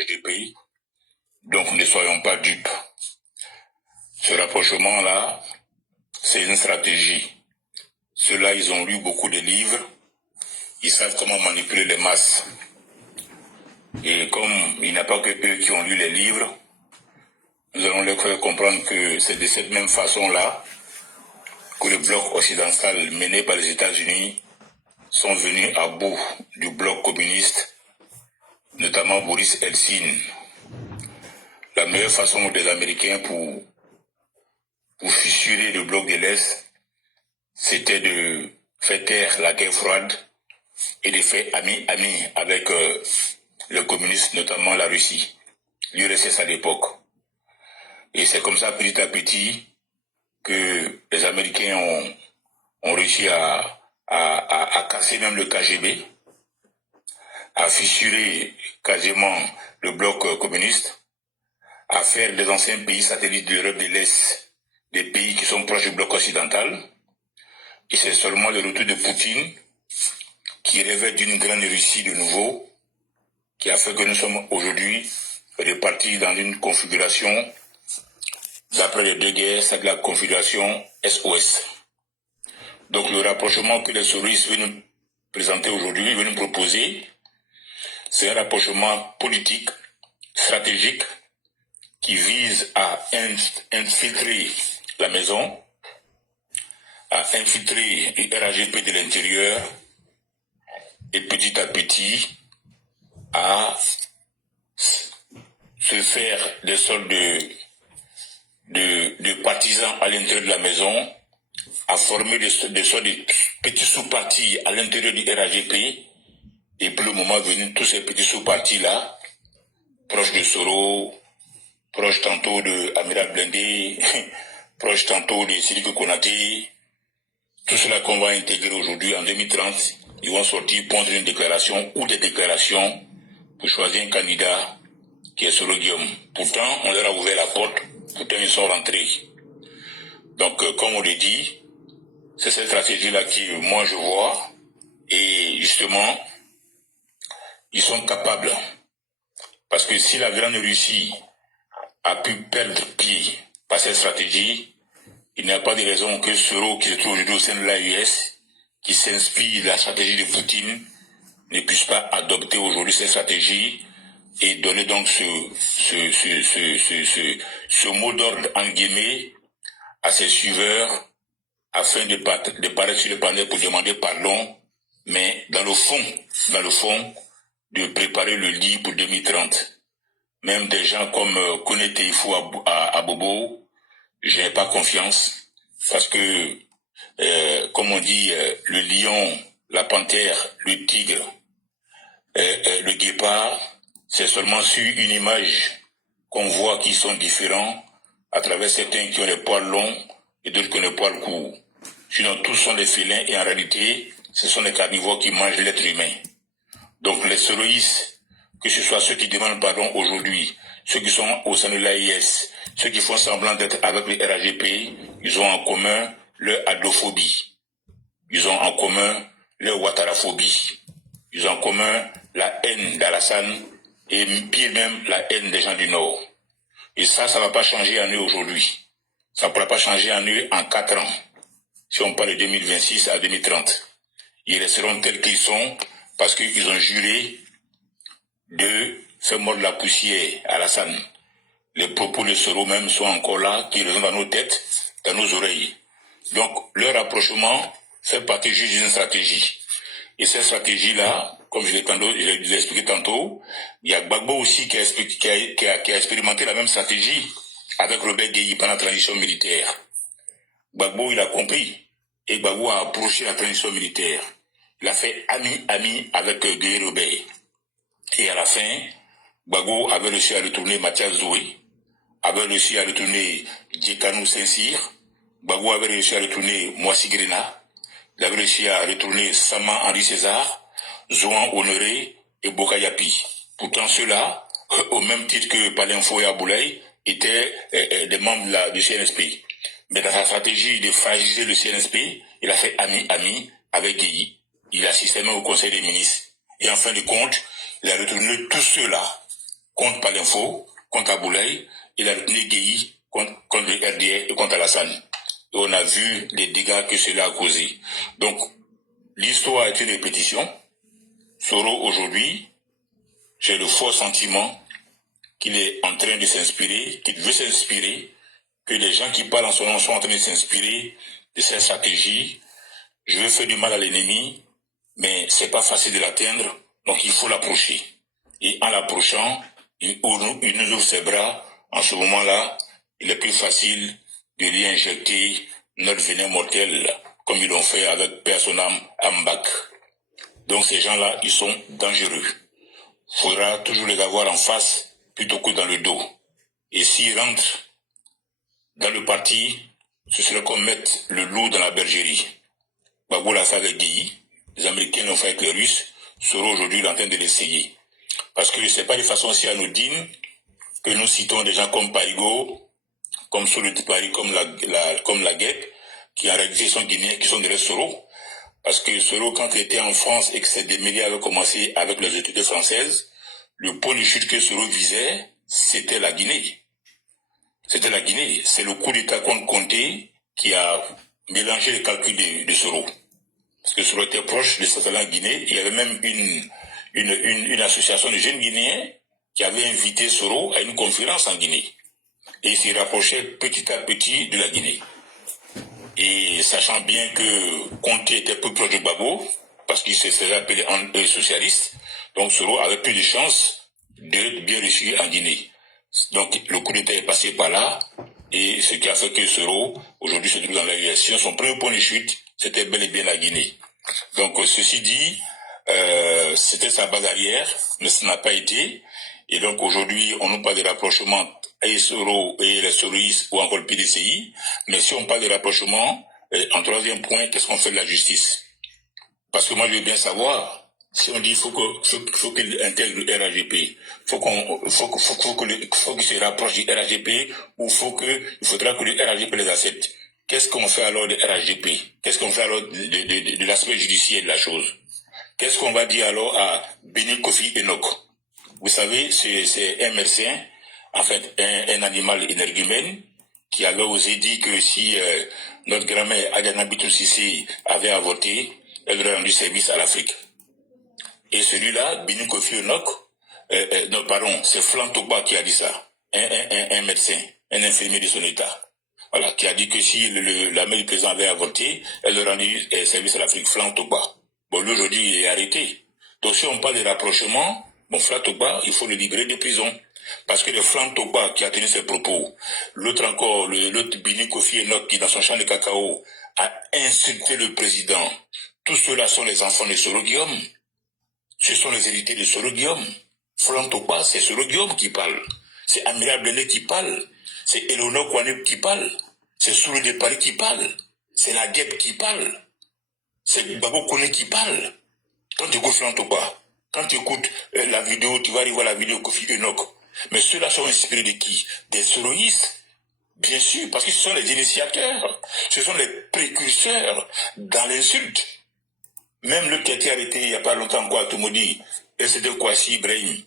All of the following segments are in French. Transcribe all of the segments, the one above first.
RGP, donc ne soyons pas dupes. Ce rapprochement-là, c'est une stratégie. Ceux-là, ils ont lu beaucoup de livres, ils savent comment manipuler les masses. Et comme il n'y a pas que eux qui ont lu les livres, nous allons leur faire comprendre que c'est de cette même façon-là que le bloc occidental mené par les États-Unis sont venus à bout du bloc communiste, notamment Boris Eltsine. La meilleure façon des Américains pour fissurer le bloc de l'Est, c'était de faire taire la guerre froide et de faire ami avec les communistes, notamment la Russie, l'URSS à l'époque. Et c'est comme ça, petit à petit, que les Américains ont réussi à casser même le KGB, à fissurer quasiment le bloc communiste, à faire des anciens pays satellites de l'Europe de l'Est, des pays qui sont proches du bloc occidental. Et c'est seulement le retour de Poutine qui rêvait d'une grande Russie de nouveau, qui a fait que nous sommes aujourd'hui repartis dans une configuration, d'après les deux guerres, c'est la configuration Est-Ouest. Donc le rapprochement que les souris veulent nous présenter aujourd'hui, veulent nous proposer, c'est un rapprochement politique, stratégique, qui vise à infiltrer la maison, à infiltrer les RAGP de l'intérieur, et petit à petit, à se faire des sortes de partisans à l'intérieur de la maison, à former des sortes de petits sous-partis à l'intérieur du RAGP, et pour le moment venu, tous ces petits sous-partis-là, proches de Soro, proches tantôt de Amiral Blindé, proches tantôt de Sidiki Konaté, tout cela qu'on va intégrer aujourd'hui en 2030, ils vont sortir pondre une déclaration ou des déclarations pour choisir un candidat qui est Soro Guillaume. Pourtant, on leur a ouvert la porte, pourtant ils sont rentrés. Donc, comme on le dit, c'est cette stratégie-là que moi je vois, et justement, ils sont capables. Parce que si la Grande Russie a pu perdre pied par cette stratégie, il n'y a pas de raison que Soro, qui se trouve aujourd'hui au sein de l'AUS, qui s'inspire de la stratégie de Poutine, ne puisse pas adopter aujourd'hui cette stratégie et donner donc ce mot d'ordre en guillemets à ses suiveurs afin de paraître sur le panel pour demander pardon, mais dans le fond, de préparer le lit pour 2030. Même des gens comme Kone Teifou à Bobo, je n'ai pas confiance, parce que, comme on dit, le lion, la panthère, le tigre, le guépard, c'est seulement sur une image qu'on voit qu'ils sont différents, à travers certains qui ont les poils longs et d'autres qui ont les poils courts. Sinon, tous sont des félins et en réalité, ce sont des carnivores qui mangent l'être humain. Donc les soroïstes, que ce soit ceux qui demandent pardon aujourd'hui, ceux qui sont au sein de l'AIS, ceux qui font semblant d'être avec les RAGP, ils ont en commun leur adophobie. Ils ont en commun leur ouattaraphobie. Ils ont en commun la haine d'Alassane et pire même la haine des gens du Nord. Et ça ne va pas changer en eux aujourd'hui. Ça ne pourra pas changer en eux en 4 ans. Si on parle de 2026 à 2030. Ils resteront tels qu'ils sont parce qu'ils ont juré de faire mordre la poussière à Alassane. Les propos de Soro même sont encore là, qui résonnent dans nos têtes, dans nos oreilles. Donc, leur rapprochement fait partie juste d'une stratégie. Et cette stratégie-là, comme je l'ai expliqué tantôt, il y a Gbagbo aussi qui a expérimenté la même stratégie avec Robert Gueye pendant la transition militaire. Gbagbo, il a compris. Et Gbagbo a approché la transition militaire. Il a fait ami avec Gueye Robert. Et à la fin, Gbagbo avait réussi à retourner Mathias Zoé, avait réussi à retourner Djekanou Saint-Cyr, Gbagbo avait réussi à retourner Moissi Grena, il avait réussi à retourner Sama Henri César, Zouan Honoré et Bokayapi. Pourtant ceux-là, au même titre que Palinfo et Aboulaye, étaient des membres du CNSP. Mais dans sa stratégie de fragiliser le CNSP, il a fait ami avec Gueye. Il a assisté même au Conseil des ministres. Et en fin de compte, il a retourné tous ceux-là contre Palinfo, contre Aboulaye, il a retenu Guéhi contre le RDA et contre Alassane. Et on a vu les dégâts que cela a causé. Donc, l'histoire est une répétition. Soro, aujourd'hui, j'ai le fort sentiment qu'il est en train de s'inspirer, qu'il veut s'inspirer, que les gens qui parlent en son nom sont en train de s'inspirer de cette stratégie. Je veux faire du mal à l'ennemi, mais c'est pas facile de l'atteindre, donc il faut l'approcher. Et en l'approchant, il nous ouvre ses bras. En ce moment-là, il est plus facile de lui injecter notre venin mortel, comme ils l'ont fait avec Personam Ambak. Donc ces gens-là, ils sont dangereux. Il faudra toujours les avoir en face plutôt que dans le dos. Et s'ils rentrent dans le parti, ce serait comme mettre le loup dans la bergerie. Gbagbo l'a fait avec Guéhi, les Américains l'ont fait avec les Russes, Soro aujourd'hui en train de l'essayer. Parce que ce n'est pas de façon si anodine que nous citons des gens comme Parigo, comme Solo de Paris, comme la Guêpe, qui en réalité sont guinéens, qui sont derrière Soro. Parce que Soro, quand il était en France et que ces médias avaient commencé avec les autorités françaises, le point de chute que Soro visait, c'était la Guinée. C'était la Guinée. C'est le coup d'État contre Condé qui a mélangé les calculs de Soro. Parce que Soro était proche de certains Guinée. Il y avait même une association de jeunes Guinéens qui avait invité Soro à une conférence en Guinée. Et il s'est rapproché petit à petit de la Guinée. Et sachant bien que Conté était peu proche de Gbagbo, parce qu'il se faisait appeler socialiste, donc Soro avait plus de chances d'être bien reçu en Guinée. Donc le coup d'État est passé par là, et ce qui a fait que Soro, aujourd'hui, se trouve dans la USC. Son premier point de chute, c'était bel et bien la Guinée. Donc ceci dit, c'était sa base arrière, mais ce n'a pas été. Et donc aujourd'hui, on nous parle de rapprochement et Soro et les soroïstes ou encore le PDCI. Mais si on parle de rapprochement, en troisième point, qu'est-ce qu'on fait de la justice? Parce que moi, je veux bien savoir, si on dit faut qu'il intègre le RAGP, faut qu'il se rapproche du RAGP, ou il faudra que le RAGP les accepte. Qu'est-ce qu'on fait alors de RAGP? Qu'est-ce qu'on fait alors de l'aspect judiciaire de la chose? Qu'est-ce qu'on va dire alors à Béni Kofi Enoch? Vous savez, c'est un médecin, en fait, un animal énergumène, qui avait osé dire que si notre grand-mère Adjana Bitou Sissi avait avorté, elle aurait rendu service à l'Afrique. Et celui-là, Béni Kofi Enoch, non, pardon, c'est Flantoba qui a dit ça, un médecin, un infirmier de son état. Voilà, qui a dit que si la mère du président avait avorté, elle aurait rendu service à l'Afrique, Flantoba. Bon, lui aujourd'hui, il est arrêté. Donc si on parle de rapprochement, bon, Flantoba, il faut le libérer de prison. Parce que le Flantoba qui a tenu ses propos, l'autre encore, l'autre Béni Kofi Enoch qui, dans son champ de cacao, a insulté le président. Tous ceux-là sont les enfants de Soro Guillaume. Ce sont les héritiers de Soro Guillaume. Flantoba, c'est Soro Guillaume qui parle. C'est Amiral Blende qui parle. C'est Eleonore Kouane qui parle. C'est Soro de Paris qui parle. C'est la Guêpe qui parle. C'est Gbagbo Koné qui parle. Quand tu écoutes Flantoba, quand tu écoutes la vidéo, tu vas aller voir la vidéo Kofi Enoch. Mais ceux-là sont inspirés de qui? Des soroïstes. Bien sûr, parce que ce sont les initiateurs. Ce sont les précurseurs dans l'insulte. Même le qui a été arrêté il n'y a pas longtemps encore à Tomodi, c'était Kwasi Ibrahim,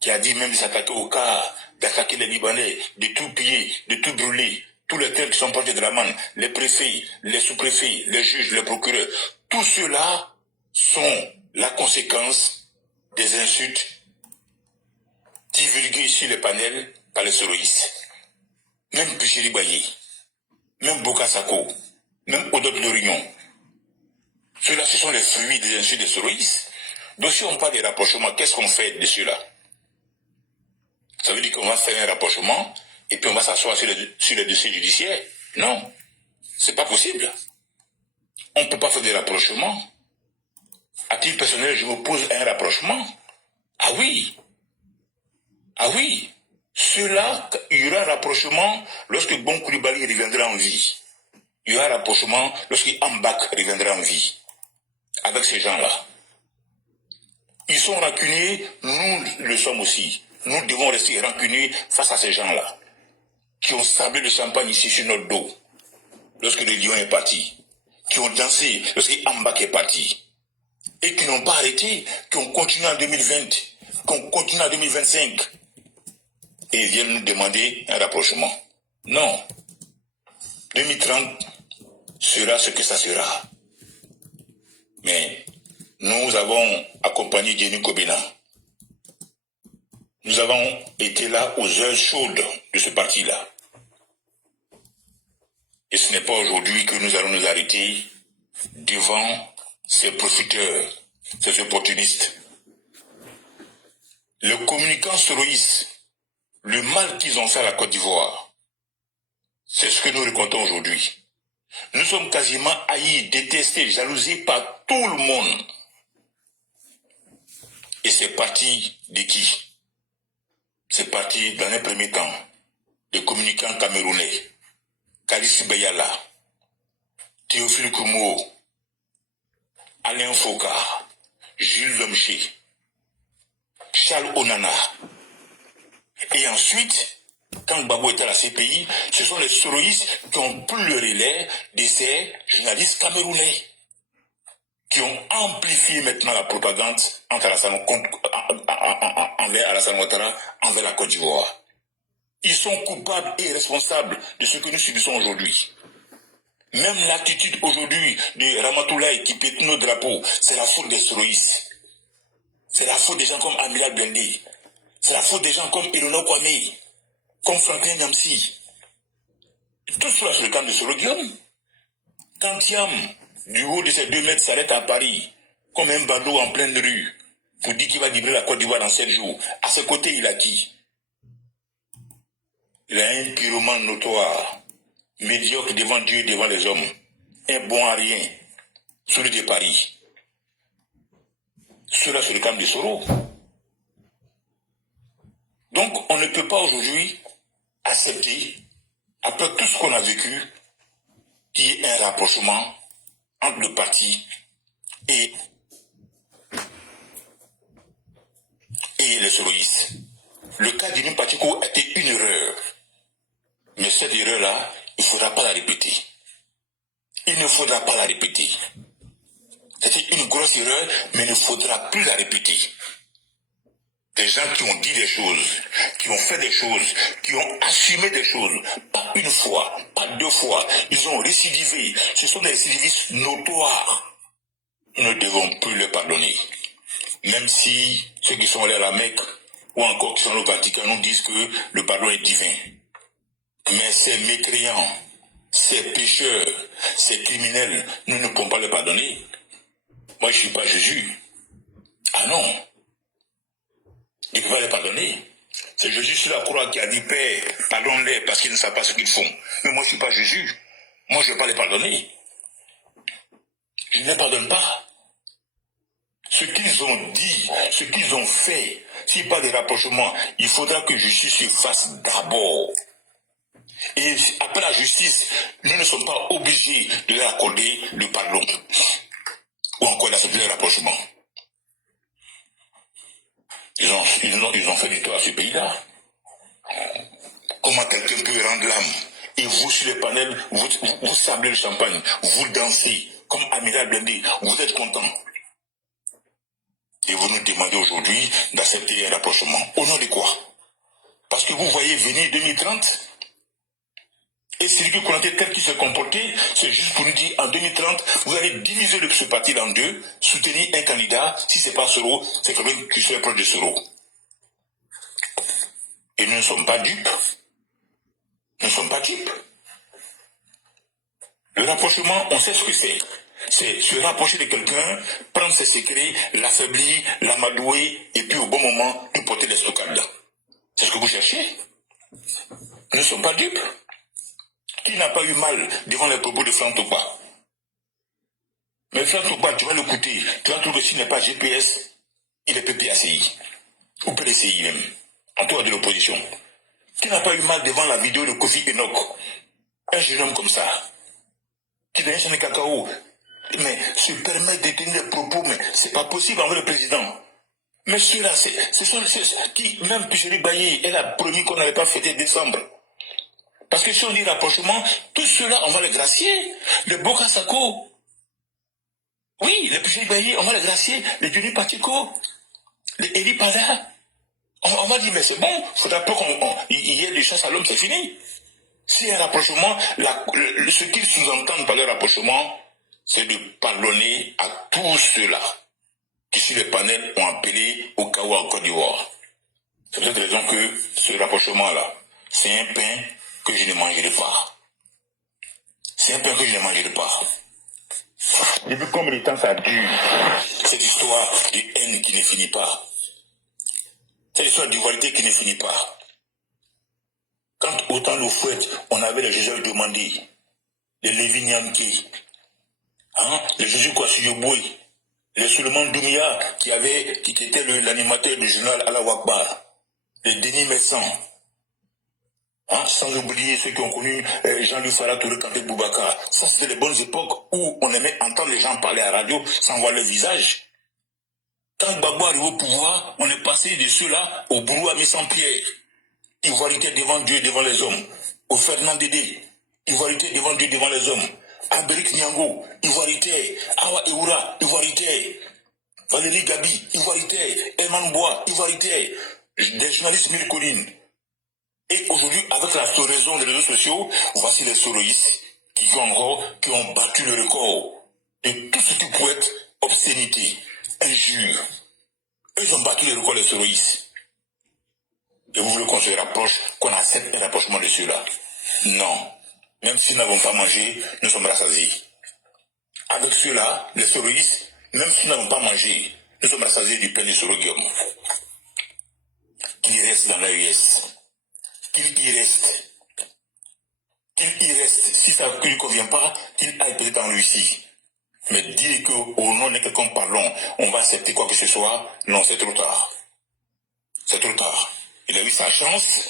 qui a dit même de s'attaquer au cas, d'attaquer les Libanais, de tout piller, de tout brûler. Tous les tels qui sont portés de la manne, les préfets, les sous-préfets, les juges, les procureurs, tous ceux-là sont la conséquence des insultes divulguées sur les panels par les soroïstes. Même Bichiri Baye, même Bokasako, même Odop Lorignon. Ceux-là, ce sont les fruits des insultes des soroïstes. Donc si on parle des rapprochements, qu'est-ce qu'on fait de ceux-là? Ça veut dire qu'on va faire un rapprochement et puis on va s'asseoir sur les dossiers judiciaires? Non, c'est pas possible. On ne peut pas faire des rapprochements. À titre personnel, je m'oppose à un rapprochement. Ah oui. Ah oui. Cela, il y aura un rapprochement lorsque Bon Koulibaly reviendra en vie. Il y aura un rapprochement lorsque Ambak reviendra en vie. Avec ces gens-là. Ils sont rancuniers, nous le sommes aussi. Nous devons rester rancuniers face à ces gens-là. Qui ont sablé le champagne ici sur notre dos. Lorsque le lion est parti. Qui ont dansé lorsque Ambak est parti. Et qui n'ont pas arrêté, qui ont continué en 2020, qui ont continué en 2025. et ils viennent nous demander un rapprochement. Non. 2030 sera ce que ça sera. Mais nous avons accompagné Jenny Kobina. Nous avons été là aux heures chaudes de ce parti-là. Et ce n'est pas aujourd'hui que nous allons nous arrêter devant ces profiteurs, ces opportunistes. Le communicant Soroïs, le mal qu'ils ont fait à la Côte d'Ivoire, c'est ce que nous racontons aujourd'hui. Nous sommes quasiment haïs, détestés, jalousés par tout le monde. Et c'est parti de qui? C'est parti dans un premier temps des communicants camerounais, Kalissi Beyala, Théophile Koumo, Alain Foka, Jules Lomché, Charles Onana. Et ensuite, quand Gbagbo était à la CPI, ce sont les soroïstes qui ont pris le relais de ces journalistes camerounais, qui ont amplifié maintenant la propagande envers Alassane Ouattara, envers la Côte d'Ivoire. Ils sont coupables et responsables de ce que nous subissons aujourd'hui. Même l'attitude aujourd'hui de Ramatoulaye qui pète nos drapeaux, c'est la faute des soroïstes. C'est la faute des gens comme Amiral Blendé. C'est la faute des gens comme Ilona Kwame, comme Franklin Nyamsi. Tout cela sur le camp de Sorodium. Quand Thiam, du haut de ces 2 mètres, s'arrête à Paris, comme un badaud en pleine rue, pour dire qu'il va livrer la Côte d'Ivoire dans 7 jours, à ses côtés, il a qui? Il a un pyromane notoire, médiocre devant Dieu et devant les hommes, un bon à rien, celui de Paris. Cela sur le camp de Soro. Donc, on ne peut pas aujourd'hui accepter, après tout ce qu'on a vécu, qu'il y ait un rapprochement entre le parti et les soroïstes. Le cas d'Inim Patiko a été une erreur. Mais cette erreur-là, il ne faudra pas la répéter. Il ne faudra pas la répéter. C'était une grosse erreur, mais il ne faudra plus la répéter. Des gens qui ont dit des choses, qui ont fait des choses, qui ont assumé des choses, pas une fois, pas 2 fois, ils ont récidivé. Ce sont des récidivistes notoires. Nous ne devons plus les pardonner. Même si ceux qui sont allés à la Mecque, ou encore qui sont au Vatican, nous disent que le pardon est divin. Mais ces mécréants, ces pécheurs, ces criminels, nous ne pouvons pas les pardonner. Moi, je ne suis pas Jésus. Ah non. Il ne peut pas les pardonner. C'est Jésus sur la croix qui a dit, Père, pardonne-les parce qu'ils ne savent pas ce qu'ils font. Mais moi, je ne suis pas Jésus. Moi, je ne vais pas les pardonner. Je ne les pardonne pas. Ce qu'ils ont dit, ce qu'ils ont fait, s'il n'y a pas de rapprochement, il faudra que justice se fasse d'abord. Et après la justice, nous ne sommes pas obligés de leur accorder le pardon ou encore d'accepter le rapprochement. Ils ont fait du tort à ce pays-là. Comment quelqu'un peut rendre l'âme? Et vous, sur le panel, vous sablez le champagne, vous dansez, comme Amiral Blendé, vous êtes content. Et vous nous demandez aujourd'hui d'accepter un rapprochement. Au nom de quoi? Parce que vous voyez venir 2030, et Sidiki Konaté tel qu'il s'est comporté, c'est juste pour nous dire, en 2030, vous allez diviser ce parti en 2, soutenir un candidat, si ce n'est pas Soro, c'est quelqu'un qui serait proche de Soro. Et nous ne sommes pas dupes. Nous ne sommes pas dupes. Le rapprochement, on sait ce que c'est. C'est se rapprocher de quelqu'un, prendre ses secrets, l'affaiblir, l'amadouer, et puis au bon moment, lui porter des stockades. C'est ce que vous cherchez. Nous ne sommes pas dupes. Qui n'a pas eu mal devant les propos de Franck Tokpa? Mais Franck Tokpa, tu vas l'écouter, tu vas trouver que s'il n'est pas GPS, il est PPACI, ou PDCI même, en tout cas de l'opposition. Qui n'a pas eu mal devant la vidéo de Kofi Enoch, un jeune homme comme ça, qui devient son cacao, mais se permet de tenir des propos, mais c'est pas possible envers le président. Mais ceux-là, ce sont ceux qui, même Picheri Baye, elle a promis qu'on n'allait pas fêter décembre. Parce que si on dit rapprochement, tout cela, on va les gracier. Le Boka Sako. Oui, le Picheri Baye, on va les gracier. Le Johnny Patiko. Le Eli Pada. On va dire, mais c'est bon, il faudra pas qu'il y ait des chances à l'homme, c'est fini. Si un rapprochement, ce qu'ils sous-entendent par le rapprochement, c'est de pardonner à tous ceux-là qui, sur le panel, ont appelé au Kawa en Côte d'Ivoire. C'est pour cette raison que ce rapprochement-là, c'est un pain que je ne mangerai pas. C'est un pain que je ne mangerai pas. Depuis combien de temps ça dure, cette histoire de haine qui ne finit pas? Cette histoire d'ivoirité qui ne finit pas. Quand au temps de Fouette, on avait les Joseph demandé, les Lévi Nyanké, les Jésus Kwasiyoboué, les Suleiman Doumia qui était l'animateur du journal Ala Wakbar, les Denis Messan, sans oublier ceux qui ont connu Jean-Luc Farah Touré Kanté Boubacar. Ça, c'était les bonnes époques où on aimait entendre les gens parler à la radio sans voir leur visage. Quand Gbagbo arrive au pouvoir, on est passé de ceux-là au Brouhaha sans pierre. Ivoirité devant Dieu, devant les hommes. Au Fernand Dédé, ivoirité devant Dieu, devant les hommes. Alberic Niango, ivoirité. Awa Eoura, ivoirité. Valérie Gabi, ivoirité. Herman Bois, ivoirité. Des journalistes mille collines. Et aujourd'hui, avec la floraison des réseaux sociaux, voici les soroïstes qui ont battu le record de tout ce qui peut être obscénité, injure. Ils ont battu le record des soroïstes. Et vous voulez qu'on se rapproche, qu'on accepte un rapprochement de ceux-là? Non. Même si nous n'avons pas mangé, nous sommes rassasiés. Avec ceux-là, les soroïstes, même si nous n'avons pas mangé, nous sommes rassasiés du pain de soroguium. Qu'il reste dans l'AES. Qu'il y reste. Qu'il y reste. Si ça ne lui convient pas, qu'il aille peut-être en Russie. Mais dire qu'au nom de quelqu'un parlons, on va accepter quoi que ce soit, non, c'est trop tard. C'est trop tard. Il a eu sa chance,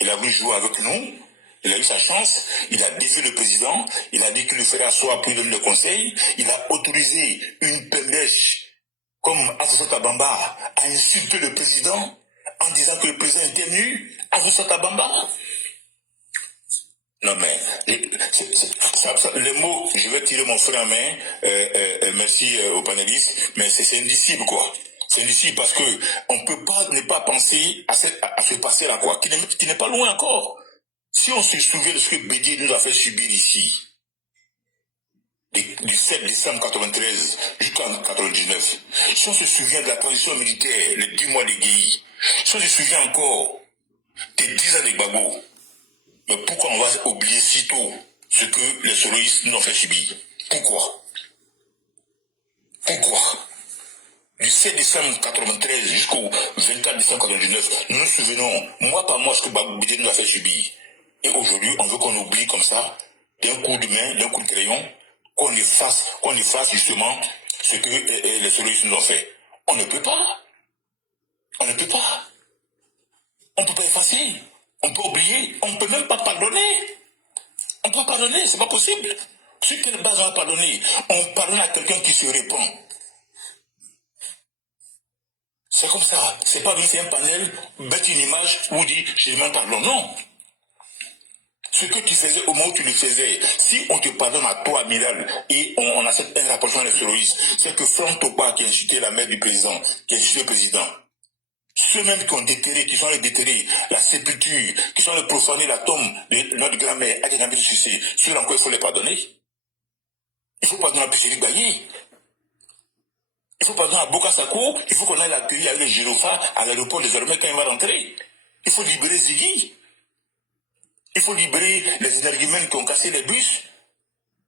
il a voulu jouer avec nous, il a eu sa chance, il a défié le président, il a dit qu'il le ferait asseoir puis donner le conseil, il a autorisé une pêche comme Assoussata Bamba à insulter le président en disant que le président était nu, Assoussata Bamba. Non mais, les mots, je vais tirer mon frère en main, merci aux panélistes, mais c'est indicible quoi. C'est indicible parce que on peut pas ne pas penser à ce passé-là quoi, qui n'est pas loin encore. Si on se souvient de ce que Bédié nous a fait subir ici, du 7 décembre 93 jusqu'en 99, si on se souvient de la transition militaire, les 10 mois de Guéhi, si on se souvient encore des 10 ans de Gbagbo, mais pourquoi on va oublier si tôt ce que les soloïstes nous ont fait subir? Pourquoi? Pourquoi? Du 7 décembre 1993 jusqu'au 24 décembre 1999, nous nous souvenons, mois par mois, ce que Bédié nous a fait subir. Et aujourd'hui, on veut qu'on oublie comme ça, d'un coup de main, d'un coup de crayon, qu'on efface justement ce que les soloïstes nous ont fait. On ne peut pas. On ne peut pas. On ne peut pas effacer. On peut oublier. On ne peut même pas pardonner. On peut pardonner, c'est pas possible. Sur quelle base on va pardonner? On pardonne à quelqu'un qui se répand. C'est comme ça. C'est pas venir faire un panel, mettre une image où dit je demande pardon. Non. Ce que tu faisais au moment où tu le faisais, si on te pardonne à toi, Amiral, et on accepte un rapprochement des terroristes, c'est que Franck Topa qui a insulté la mère du président, qui a insulté le président, ceux-mêmes qui ont déterré, qui sont allés déterrer la sépulture, qui sont allés profaner la tombe de notre grand-mère, Adjenamil Sucé, ceux-là encore il faut les pardonner. Il faut pardonner à Pissiri Baye. Il faut pardonner à Boka Sako, il faut qu'on aille l'accueillir avec le Girofa à l'aéroport désormais quand il va rentrer. Il faut libérer Ziggy. Il faut libérer les énergumènes qui ont cassé les bus.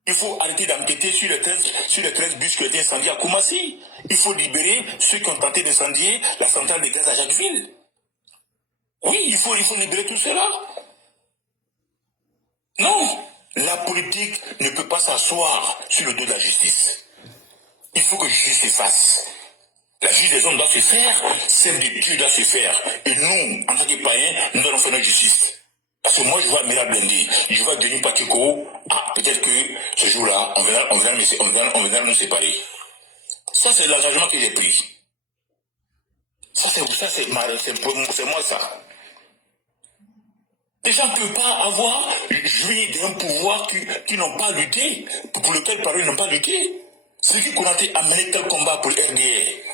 Il faut arrêter d'enquêter sur les 13 bus qui ont été incendiés à Koumassi. Il faut libérer ceux qui ont tenté d'incendier la centrale de gaz à Jacquesville. Oui, il faut libérer tout cela. Non, la politique ne peut pas s'asseoir sur le dos de la justice. Il faut que la justice se fasse. La justice des hommes doit se faire, celle de Dieu doit se faire. Et nous, en tant que païens, nous allons faire notre justice. Parce que moi, je vois Mira Blendi, je vois Denis Pacheco, peut-être que ce jour-là, on viendra nous séparer. Ça, c'est l'engagement que j'ai pris. C'est moi ça. Les gens ne peuvent pas avoir joué d'un pouvoir qui n'ont pas lutté, pour lequel par eux n'ont pas lutté. Ceux qui Konaté a mené tel combat pour le RDR.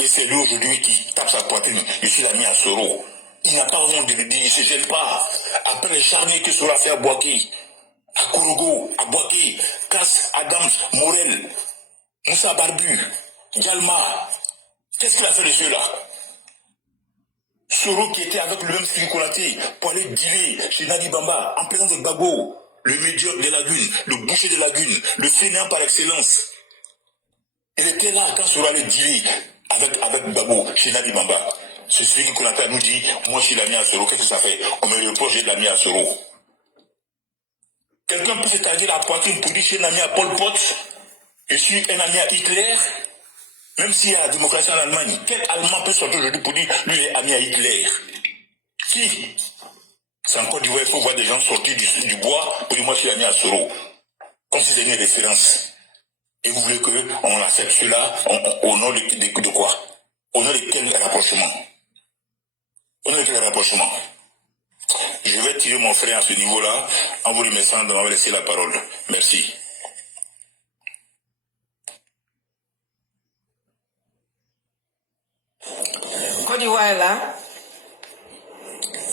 Et c'est lui aujourd'hui qui tape sa poitrine. Je suis l'ami à Soro. Il n'a pas honte de le dire, il ne se gêne pas. Après les charniers que Soro a fait à Boaké, à Kourogo, à Boaké, Cass, Adams, Morel, Moussa Barbu, Galma. Qu'est-ce qu'il a fait de ceux-là? Soro qui était avec le même style Konaté pour aller dealer chez Nadi Bamba en présence de Gbagbo, le médiocre des lagunes, le boucher des lagunes, le fainéant par excellence. Il était là quand Soro allait dealer avec Gbagbo chez Nadi Bamba. C'est celui qui Konaté nous dit, moi je suis l'ami à Soro, qu'est-ce que ça fait? On me reproche d'être l'ami à Soro. Quelqu'un peut s'étaler la poitrine pour dire je suis un ami à Pol Pot, je suis un ami à Hitler. Même s'il y a la démocratie en Allemagne, quel Allemand peut sortir aujourd'hui pour dire lui il est ami à Hitler? Qui? C'est encore du vrai, il faut voir des gens sortir du bois pour dire moi je suis ami à Soro. Comme si c'était une référence. Et vous voulez qu'on accepte cela au nom de quoi? Au nom de quel rapprochement? Au nom de quel rapprochement? Je vais tirer mon frère à ce niveau-là en vous remerciant de m'avoir laissé la parole. Merci. Côte d'Ivoire est là.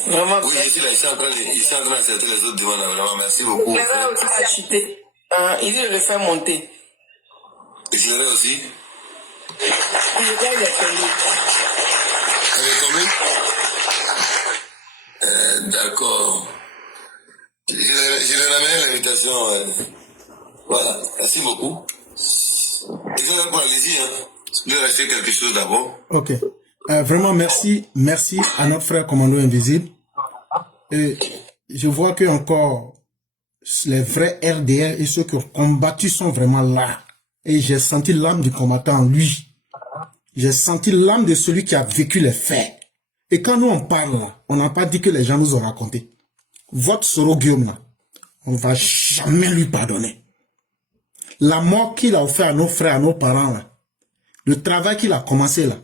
Vraiment. Oui, je suis là, il est en train d'accepter les autres demandes. Vraiment, merci beaucoup. Il a aussi chuté. Il dit de le faire monter. Et je l'ai aussi. Il est tombé. Elle est tombée? D'accord. Je lui ramène l'invitation. Voilà, merci beaucoup. Et ça va pour allez-y, hein. Il va rester quelque chose d'abord. Ok. Vraiment, merci à notre frère commando invisible. Et je vois que encore les vrais RDR et ceux qui ont combattu sont vraiment là. Et j'ai senti l'âme du combattant en lui. J'ai senti l'âme de celui qui a vécu les faits. Et quand nous on parle, on n'a pas dit que les gens nous ont raconté. Votre Soro Guillaume là, on va jamais lui pardonner. La mort qu'il a offert à nos frères, à nos parents là, le travail qu'il a commencé là,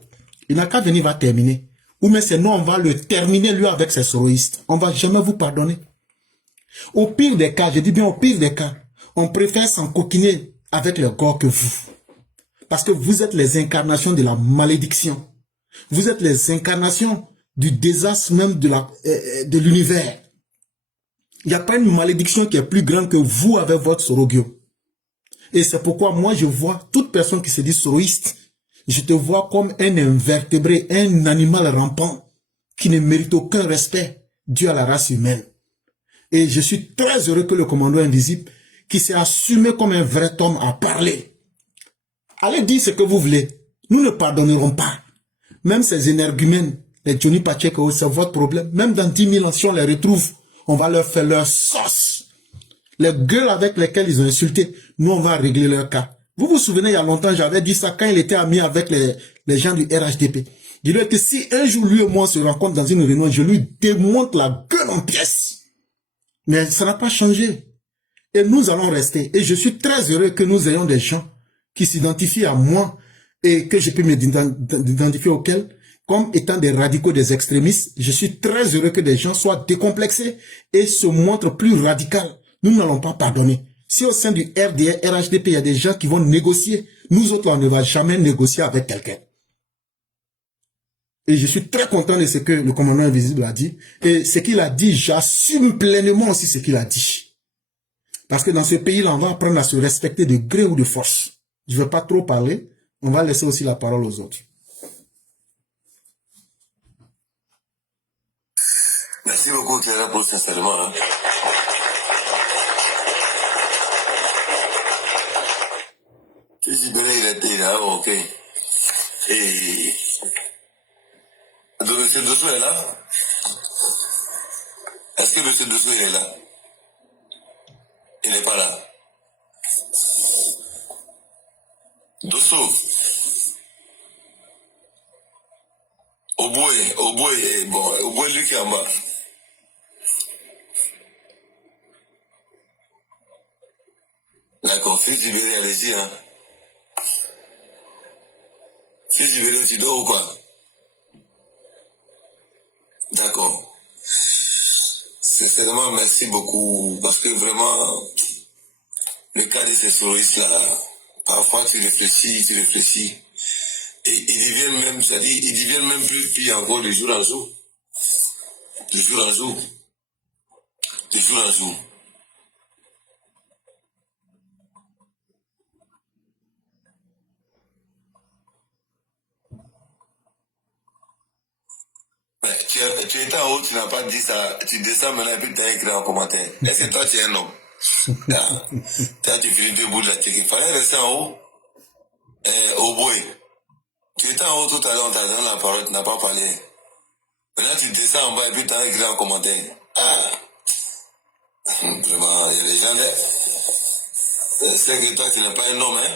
il n'a qu'à venir, va terminer. Ou mais c'est nous, on va le terminer lui avec ses soroïstes. On va jamais vous pardonner. Au pire des cas, je dis bien au pire des cas, on préfère s'encoquiner avec le corps que vous. Parce que vous êtes les incarnations de la malédiction. Vous êtes les incarnations du désastre même de l'univers. Il n'y a pas une malédiction qui est plus grande que vous avec votre sorogio. Et c'est pourquoi moi je vois toute personne qui se dit soroïste, je te vois comme un invertébré, un animal rampant qui ne mérite aucun respect dû à la race humaine. Et je suis très heureux que le commando invisible, qui s'est assumé comme un vrai homme, a parlé. Allez dire ce que vous voulez. Nous ne pardonnerons pas. Même ces énergumènes, les Johnny Pacheco, c'est votre problème. Même dans 10 000 ans, si on les retrouve, on va leur faire leur sauce. Les gueules avec lesquelles ils ont insulté, nous on va régler leur cas. Vous vous souvenez, il y a longtemps, j'avais dit ça quand il était ami avec les gens du RHDP. Dis-leur que si un jour lui et moi on se rencontre dans une réunion, je lui démonte la gueule en pièces. Mais ça n'a pas changé. Et nous allons rester. Et je suis très heureux que nous ayons des gens qui s'identifient à moi et que je peux m'identifier auxquels comme étant des radicaux, des extrémistes. Je suis très heureux que des gens soient décomplexés et se montrent plus radicaux. Nous n'allons pas pardonner. Si au sein du RDR, RHDP, il y a des gens qui vont négocier, nous autres, on ne va jamais négocier avec quelqu'un. Et je suis très content de ce que le commandant invisible a dit. Et ce qu'il a dit, j'assume pleinement aussi ce qu'il a dit. Parce que dans ce pays-là, on va apprendre à se respecter de gré ou de force. Je ne vais pas trop parler. On va laisser aussi la parole aux autres. Merci beaucoup, Clara, pour cet enseignement. Hein. Il a ok. Et... Donc, M. Dosso est là? Est-ce que M. Dosso est là? Il n'est pas là. Dosso. Oboe, bon, Oboe, lui qui est en bas. D'accord, fils du Béry, allez-y, hein. Fils du Béry, tu dors ou quoi? D'accord. Sincèrement, merci beaucoup, parce que vraiment, le cas de ces soroïstes là, parfois tu réfléchis, Et ils deviennent même, c'est-à-dire, ils deviennent même plus pires encore de jour en jour. De jour en jour. De jour en jour. Mais tu étais en haut, tu n'as pas dit ça. Tu descends maintenant et puis tu as écrit en commentaire. Est-ce que toi tu es un homme? Tu finis debout de la tête. Il fallait rester en haut. Au bout. Tu étais en haut tout à l'heure, on t'a donné la parole, tu n'as pas parlé. Maintenant tu descends en bas et puis tu as écrit en commentaire. Ah! Vraiment, il y a des gens là. C'est que toi tu n'es pas un homme, hein?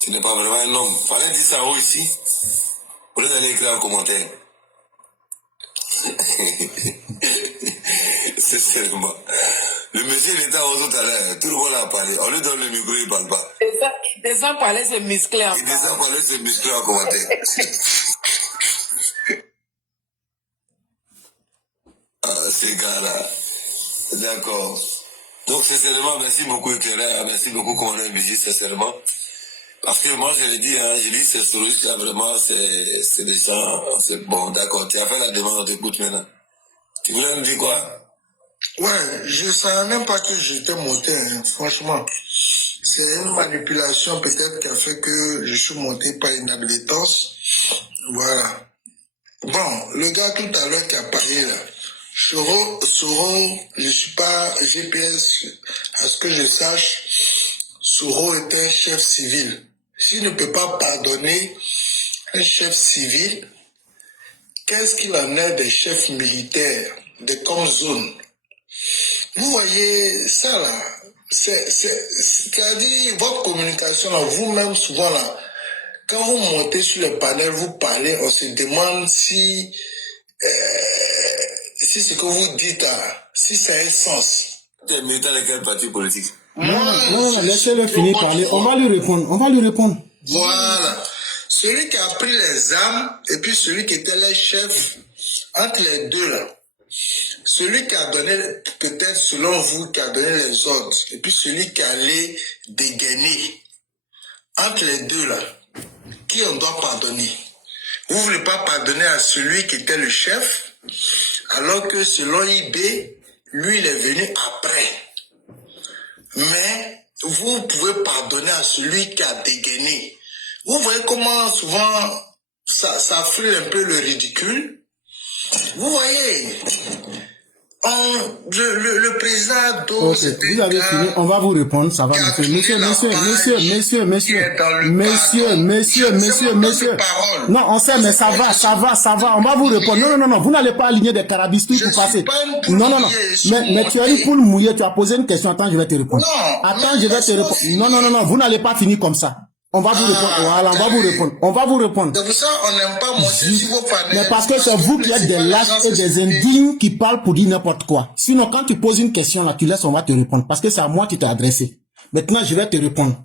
Tu n'es pas vraiment un homme. Fallait dire ça en haut ici. Au lieu d'aller écrire en commentaire. C'est seulement. Le monsieur il était en haut tout à l'heure, tout le monde a parlé. On lui donne le micro, il ne parle pas. Il descend parler, c'est musclé. Il descend parler, c'est musclé en commentaire. Ah, ces gars-là. D'accord. Donc, sincèrement, merci beaucoup, éclaireur. Merci beaucoup, commandant Mbisi, sincèrement. Parce que moi, je l'ai dit, hein, j'ai dit, c'est souris, là, vraiment, c'est des gens, c'est bon, d'accord. Tu as fait la demande, on t'écoute maintenant. Tu voulais me dire quoi? Ouais, je savais même pas que j'étais monté, hein, franchement. C'est une manipulation peut-être qui a fait que je suis monté par inadvertance. Voilà. Bon, le gars tout à l'heure qui a parlé là, Soro, je suis pas GPS, à ce que je sache, Soro est un chef civil. S'il ne peut pas pardonner un chef civil, qu'est-ce qu'il en est des chefs militaires, des comme-zones? Vous voyez ça là, c'est-à-dire votre communication là, vous-même souvent là, quand vous montez sur le panel, vous parlez, on se demande si ce que vous dites là, si ça a un sens. Tu es militant de quel parti politique? Non, laissez-le finir parler. On va lui répondre. Voilà. Celui qui a pris les armes et puis celui qui était le chef, entre les deux là. Celui qui a donné, peut-être selon vous, qui a donné les ordres, et puis celui qui allait dégainer, entre les deux là, qui on doit pardonner? Vous ne voulez pas pardonner à celui qui était le chef, alors que selon IB, lui il est venu après. Mais vous pouvez pardonner à celui qui a dégainé. Vous voyez comment souvent ça frôle un peu le ridicule. Vous voyez, le président Ok, vous avez fini, on va vous répondre, ça va, monsieur. Non, on sait, mais ça va, on va vous répondre. Non, vous n'allez pas aligner des carabistous pour passer. Non, mais tu as une poule mouillée, tu as posé une question, attends, je vais te répondre. Attends, je vais te répondre. Non, vous n'allez pas finir comme ça. On va vous répondre. Voilà, on va vous répondre. C'est pour ça qu'on n'aime pas monter sur vos panels. Mais parce que c'est vous qui êtes des lâches et des indignes qui parlent pour dire n'importe quoi. Sinon, quand tu poses une question là, tu laisses, on va te répondre. Parce que c'est à moi qui t'ai adressé. Maintenant, je vais te répondre.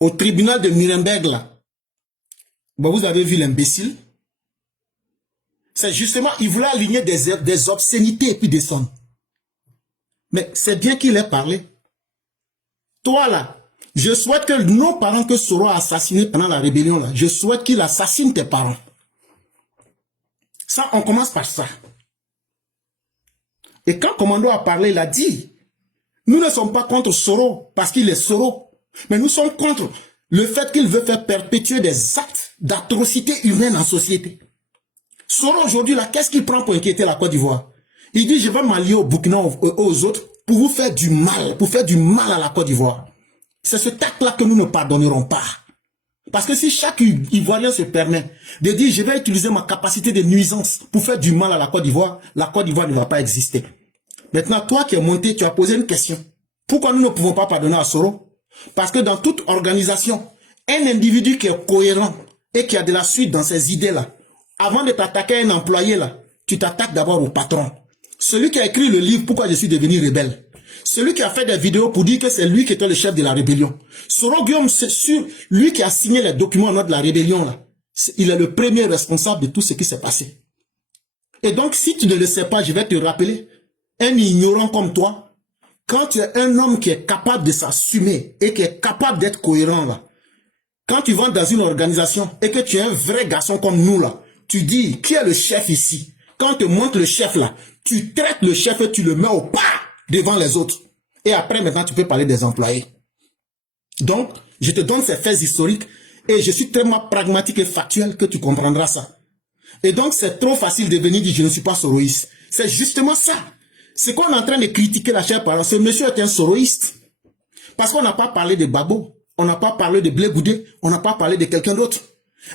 Au tribunal de Nuremberg là, bon, vous avez vu l'imbécile. C'est justement, il voulait aligner des obscénités et puis des sons. Mais c'est bien qu'il ait parlé. Toi là, je souhaite que nos parents que Soro a assassinés pendant la rébellion, là, je souhaite qu'il assassine tes parents. Ça, on commence par ça. Et quand Commando a parlé, il a dit, nous ne sommes pas contre Soro parce qu'il est Soro, mais nous sommes contre le fait qu'il veut faire perpétuer des actes d'atrocité humaine en société. Soro aujourd'hui, là, qu'est-ce qu'il prend pour inquiéter la Côte d'Ivoire? Il dit, je vais m'allier au Burkina aux autres pour vous faire du mal, pour faire du mal à la Côte d'Ivoire. C'est ce acte-là que nous ne pardonnerons pas. Parce que si chaque Ivoirien se permet de dire je vais utiliser ma capacité de nuisance pour faire du mal à la Côte d'Ivoire ne va pas exister. Maintenant, toi qui es monté, tu as posé une question. Pourquoi nous ne pouvons pas pardonner à Soro? Parce que dans toute organisation, un individu qui est cohérent et qui a de la suite dans ses idées-là, avant de t'attaquer à un employé, là, tu t'attaques d'abord au patron. Celui qui a écrit le livre « Pourquoi je suis devenu rebelle ». Celui qui a fait des vidéos pour dire que c'est lui qui était le chef de la rébellion. Soro Guillaume, c'est sûr, lui qui a signé les documents en nom de la rébellion, là, il est le premier responsable de tout ce qui s'est passé. Et donc, si tu ne le sais pas, je vais te rappeler, un ignorant comme toi, quand tu es un homme qui est capable de s'assumer et qui est capable d'être cohérent, là, Quand tu vas dans une organisation et que tu es un vrai garçon comme nous là, tu dis, qui est le chef ici? Quand on te montre le chef là, tu traites le chef et tu le mets au pas devant les autres. Et après, maintenant, tu peux parler des employés. Donc, je te donne ces faits historiques et je suis tellement pragmatique et factuel que tu comprendras ça. Et donc, c'est trop facile de venir dire je ne suis pas soroïste. C'est justement ça. C'est qu'on est en train de critiquer la chère parole. Ce monsieur est un soroïste. Parce qu'on n'a pas parlé de Babo, on n'a pas parlé de Blé Goudé, on n'a pas parlé de quelqu'un d'autre.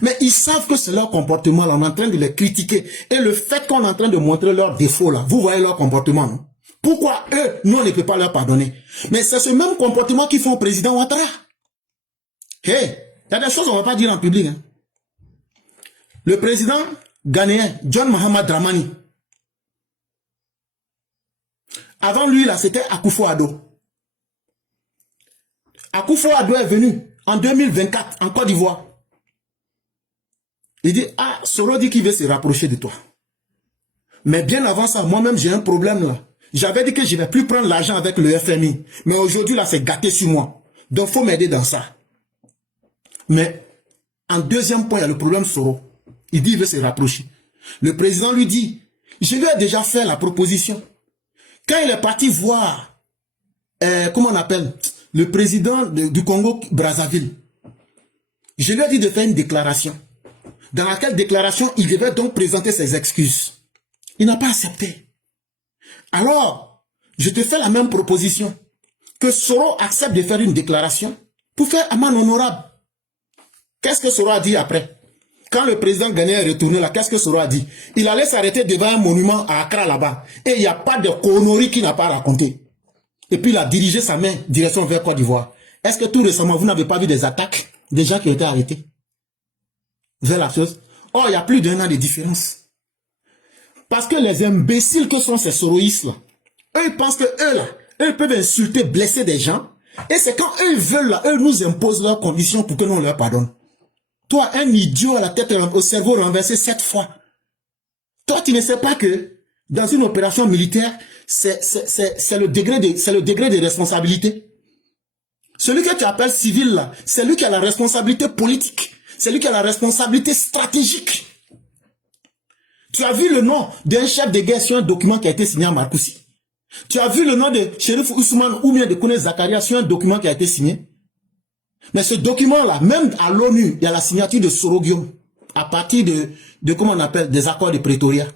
Mais ils savent que c'est leur comportement, là, on est en train de les critiquer. Et le fait qu'on est en train de montrer leurs défauts, là, vous voyez leur comportement, non? Pourquoi eux, nous, on ne peut pas leur pardonner? Mais c'est ce même comportement qu'ils font au président Ouattara. Hey, il y a des choses qu'on ne va pas dire en public. Hein. Le président ghanéen, John Mahamad Dramani, avant lui, là, c'était Akufo-Addo. Akufo-Addo est venu en 2024 en Côte d'Ivoire. Il dit, ah, Soro dit qu'il veut se rapprocher de toi. Mais bien avant ça, moi-même, j'ai un problème là. J'avais dit que je ne vais plus prendre l'argent avec le FMI. Mais aujourd'hui, là, c'est gâté sur moi. Donc, il faut m'aider dans ça. Mais, en deuxième point, il y a le problème Soro. Il dit qu'il veut se rapprocher. Le président lui dit, je lui ai déjà fait la proposition. Quand il est parti voir, comment on appelle, le président du Congo-Brazzaville, je lui ai dit de faire une déclaration. Dans laquelle déclaration, il devait donc présenter ses excuses. Il n'a pas accepté. Alors, je te fais la même proposition. Que Soro accepte de faire une déclaration pour faire amende honorable. Qu'est-ce que Soro a dit après? Quand le président ghanéen est retourné là, qu'est-ce que Soro a dit? Il allait s'arrêter devant un monument à Accra là-bas. Et il n'y a pas de connerie qu'il n'a pas raconté. Et puis il a dirigé sa main direction vers Côte d'Ivoire. Est-ce que tout récemment, vous n'avez pas vu des attaques des gens qui ont été arrêtés vers la chose? Oh, il y a plus d'1 an de différence. Parce que les imbéciles que sont ces soroïstes là, eux ils pensent que eux là, eux peuvent insulter, blesser des gens. Et c'est quand eux veulent là, eux nous imposent leurs conditions pour que nous on leur pardonne. Toi, un idiot à la tête au cerveau renversé 7 fois. Toi, tu ne sais pas que dans une opération militaire, c'est le degré de responsabilité. Celui que tu appelles civil là, c'est lui qui a la responsabilité politique. C'est lui qui a la responsabilité stratégique. Tu as vu le nom d'un chef de guerre sur un document qui a été signé à Marcoussi. Tu as vu le nom de Chérif Ousmane ou bien de Kouné Zakaria sur un document qui a été signé. Mais ce document-là, même à l'ONU, il y a la signature de Soro Guillaume à partir de comment on appelle, des accords de Pretoria.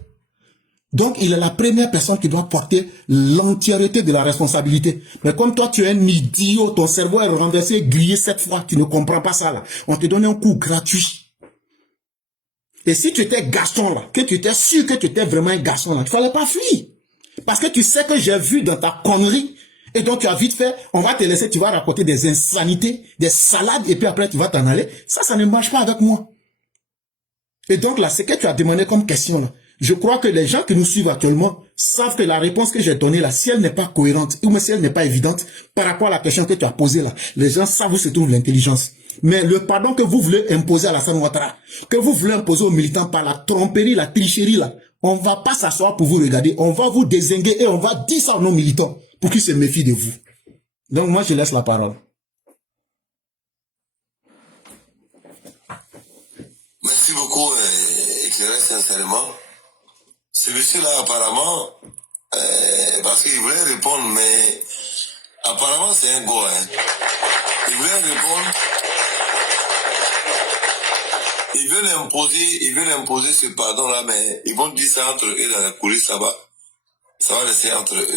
Donc, il est la première personne qui doit porter l'entièreté de la responsabilité. Mais comme toi, tu es un idiot, ton cerveau est renversé, grillé 7 fois, tu ne comprends pas ça là. On te donne un coup gratuit. Et si tu étais garçon là, que tu étais sûr que tu étais vraiment un garçon là, il ne fallait pas fuir. Parce que tu sais que j'ai vu dans ta connerie, et donc tu as vite fait, on va te laisser, tu vas raconter des insanités, des salades, et puis après tu vas t'en aller. Ça ne marche pas avec moi. Et donc là, ce que tu as demandé comme question là, je crois que les gens qui nous suivent actuellement savent que la réponse que j'ai donnée là, si elle n'est pas cohérente, ou si elle n'est pas évidente, par rapport à la question que tu as posée là, les gens savent où se trouve l'intelligence. Mais le pardon que vous voulez imposer à Alassane Ouattara, que vous voulez imposer aux militants par la tromperie, la tricherie là, on va pas s'asseoir pour vous regarder, on va vous dézinguer et on va dire ça à nos militants pour qu'ils se méfient de vous. Donc moi je laisse la parole. Merci beaucoup, éclairé sincèrement. Ce monsieur-là, apparemment, parce qu'il voulait répondre, mais apparemment c'est un go, hein. Il voulait répondre. Ils veulent imposer ce pardon-là, mais ils vont dire ça entre eux dans la coulisses là-bas. Ça va rester entre eux.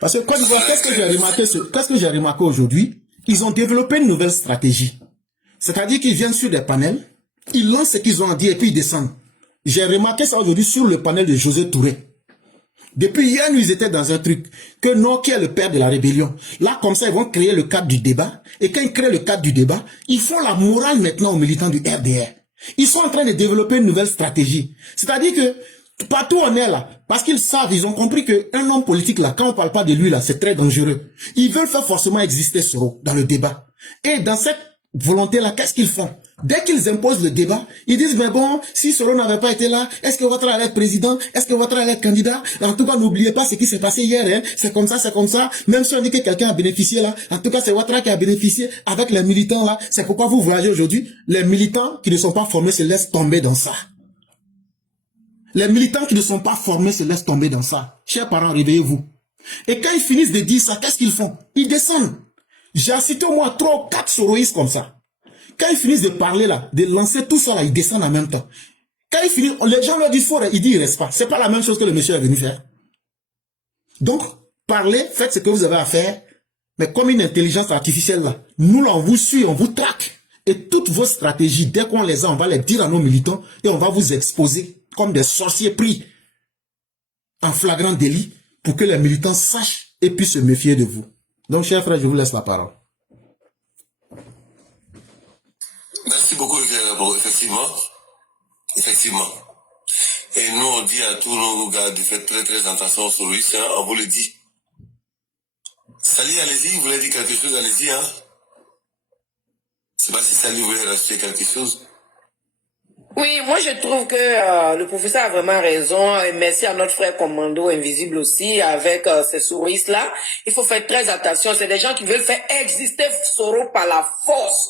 Parce que Côte d'Ivoire, qu'est-ce que j'ai remarqué aujourd'hui? Ils ont développé une nouvelle stratégie. C'est-à-dire qu'ils viennent sur des panels, ils lancent ce qu'ils ont à dire et puis ils descendent. J'ai remarqué ça aujourd'hui sur le panel de José Touré. Depuis hier, ils étaient dans un truc que non, qui est le père de la rébellion. Là, comme ça, ils vont créer le cadre du débat. Et quand ils créent le cadre du débat, ils font la morale maintenant aux militants du RDR. Ils sont en train de développer une nouvelle stratégie. C'est-à-dire que partout on est là, parce qu'ils savent, ils ont compris qu'un homme politique là, quand on parle pas de lui là, c'est très dangereux. Ils veulent faire forcément exister Soro dans le débat. Et dans cette volonté là, qu'est-ce qu'ils font? Dès qu'ils imposent le débat, ils disent, mais bon, si Soro n'avait pas été là, est-ce que Ouattara allait être président? Est-ce que Ouattara allait être candidat? En tout cas, n'oubliez pas ce qui s'est passé hier, hein. C'est comme ça, c'est comme ça. Même si on dit que quelqu'un a bénéficié là, en tout cas, c'est Ouattara qui a bénéficié avec les militants là. C'est pourquoi vous voyez aujourd'hui, les militants qui ne sont pas formés se laissent tomber dans ça. Les militants qui ne sont pas formés se laissent tomber dans ça. Chers parents, réveillez-vous. Et quand ils finissent de dire ça, qu'est-ce qu'ils font? Ils descendent. J'ai cité au moins 3 ou 4 soroïstes comme ça. Quand ils finissent de parler là, de lancer tout ça là, ils descendent en même temps. Quand ils finissent, les gens leur disent fort, ils disent il reste pas. C'est pas la même chose que le monsieur est venu faire. Donc, parlez, faites ce que vous avez à faire, mais comme une intelligence artificielle là, nous là, on vous suit, on vous traque. Et toutes vos stratégies, dès qu'on les a, on va les dire à nos militants et on va vous exposer comme des sorciers pris en flagrant délit pour que les militants sachent et puissent se méfier de vous. Donc, chers frères, je vous laisse la parole. Merci beaucoup, effectivement. Effectivement. Et nous, on dit à tous nos gars de faire très très attention sur lui, hein, on vous le dit. Sali, allez-y, vous voulez dire quelque chose, allez-y, hein. Je sais pas si Sali voulait rajouter quelque chose. Oui, moi je trouve que le professeur a vraiment raison. Et merci à notre frère Commando Invisible aussi avec ces souris-là. Il faut faire très attention. C'est des gens qui veulent faire exister Soro par la force.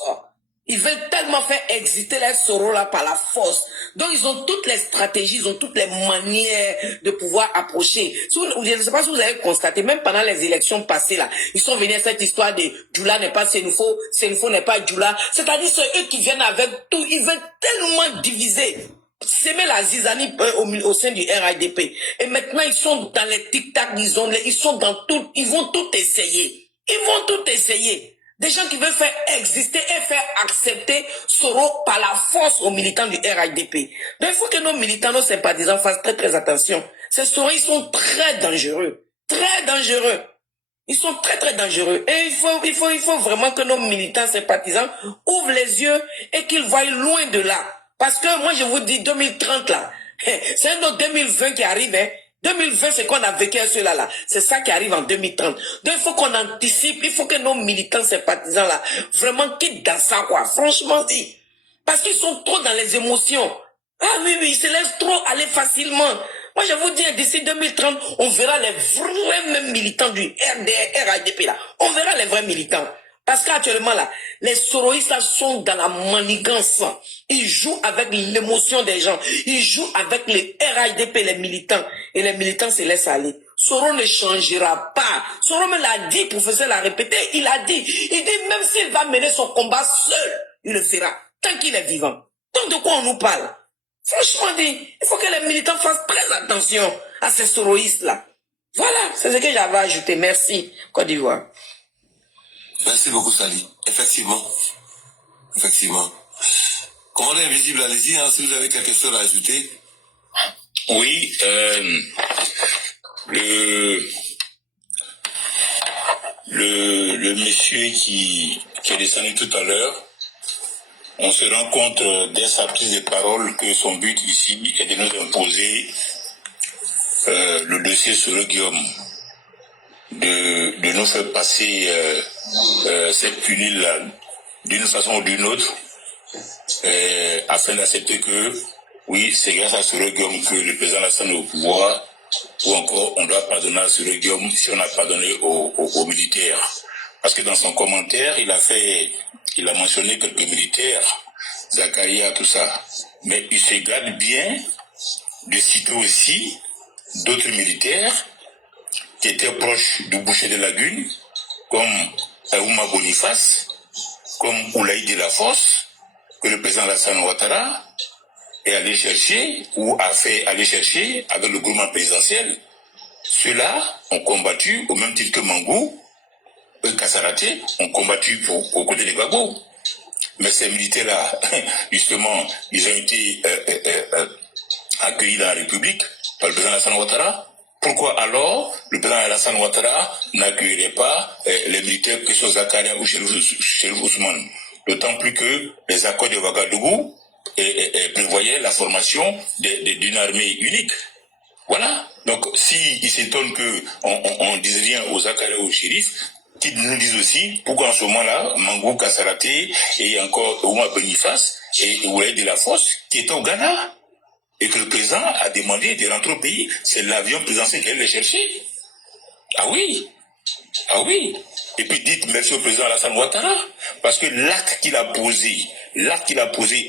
Ils veulent tellement faire exister les Soro là par la force. Donc ils ont toutes les stratégies, ils ont toutes les manières de pouvoir approcher. Je ne sais pas si vous avez constaté, même pendant les élections passées là, ils sont venus à cette histoire de Djoula n'est pas Senufo, Senufo n'est pas Djoula. C'est-à-dire c'est eux qui viennent avec tout. Ils veulent tellement diviser. S'aimer la zizanie au sein du RADP. Et maintenant ils sont dans les tic-tac, ils sont dans tout, ils vont tout essayer. Ils vont tout essayer. Des gens qui veulent faire exister et faire accepter Soro par la force aux militants du RADP. Donc il faut que nos militants, nos sympathisants fassent très très attention. Ces Soro, ils sont très dangereux. Très dangereux. Ils sont très très dangereux. Et il faut vraiment que nos militants sympathisants ouvrent les yeux et qu'ils voient loin de là. Parce que moi je vous dis 2030 là, c'est un autre 2020 qui arrive, hein. 2020, c'est qu'on a vécu à cela là. C'est ça qui arrive en 2030. Donc il faut qu'on anticipe, il faut que nos militants sympathisants là vraiment quittent dans ça quoi. Franchement dit. Parce qu'ils sont trop dans les émotions. Ah oui, ils se laissent trop aller facilement. Moi je vous dis, d'ici 2030, on verra les vrais mêmes militants du RDR, RADP là. On verra les vrais militants. Parce qu'actuellement là, les soroïstes sont dans la manigance. Ils jouent avec l'émotion des gens. Ils jouent avec les RADP, les militants. Et les militants se laissent aller. Soro ne changera pas. Soro me l'a dit, professeur l'a répété, il a dit. Il dit même s'il va mener son combat seul, il le fera. Tant qu'il est vivant. Donc de quoi on nous parle? Franchement dit, il faut que les militants fassent très attention à ces soroïstes-là. Voilà, c'est ce que j'avais ajouté. Merci, Côte d'Ivoire. Merci beaucoup, Sali. Effectivement. Effectivement. Commandant Invisible, allez-y, hein, si vous avez quelque chose à ajouter. Oui, le monsieur qui est descendu tout à l'heure, on se rend compte dès sa prise de parole que son but ici est de nous imposer le dossier sur le Guillaume, de nous faire passer cette punile-là d'une façon ou d'une autre, afin d'accepter que, oui, c'est grâce à Soro Guillaume que le président Alassane est au pouvoir, ou encore on doit pardonner à Soro Guillaume si on a pardonné aux militaires. Parce que dans son commentaire, il a mentionné quelques militaires, Zakaria, tout ça. Mais il se garde bien de citer aussi d'autres militaires qui étaient proches du boucher de Lagune, comme Aouma Boniface, comme Oulaï de la Fosse, que le président Alassane Ouattara est allé chercher, ou a fait aller chercher avec le gouvernement présidentiel. Ceux-là ont combattu, au même titre que Mangou, Kassaraté, ont combattu aux côtés des Gbagbo. Mais ces militaires-là, justement, ils ont été accueillis dans la République par le président Alassane Ouattara. Pourquoi alors le président Alassane Ouattara n'accueillerait pas les militaires que sont Zakaria ou Chérif Ousmane? D'autant plus que les accords de Ouagadougou prévoyaient la formation d'une armée unique. Voilà. Donc, s'il s'étonne qu'on ne dise rien aux Zakaria ou aux Chérif, qui nous disent aussi pourquoi en ce moment-là, Mangou Kassaraté et encore Ouma Boniface et Oulaye de la Fosse qui étaient au Ghana et que le président a demandé de rentrer au pays. C'est l'avion présidentiel qui allait les chercher. Ah oui. Ah oui. Et puis dites merci au président Alassane Ouattara parce que l'acte qu'il a posé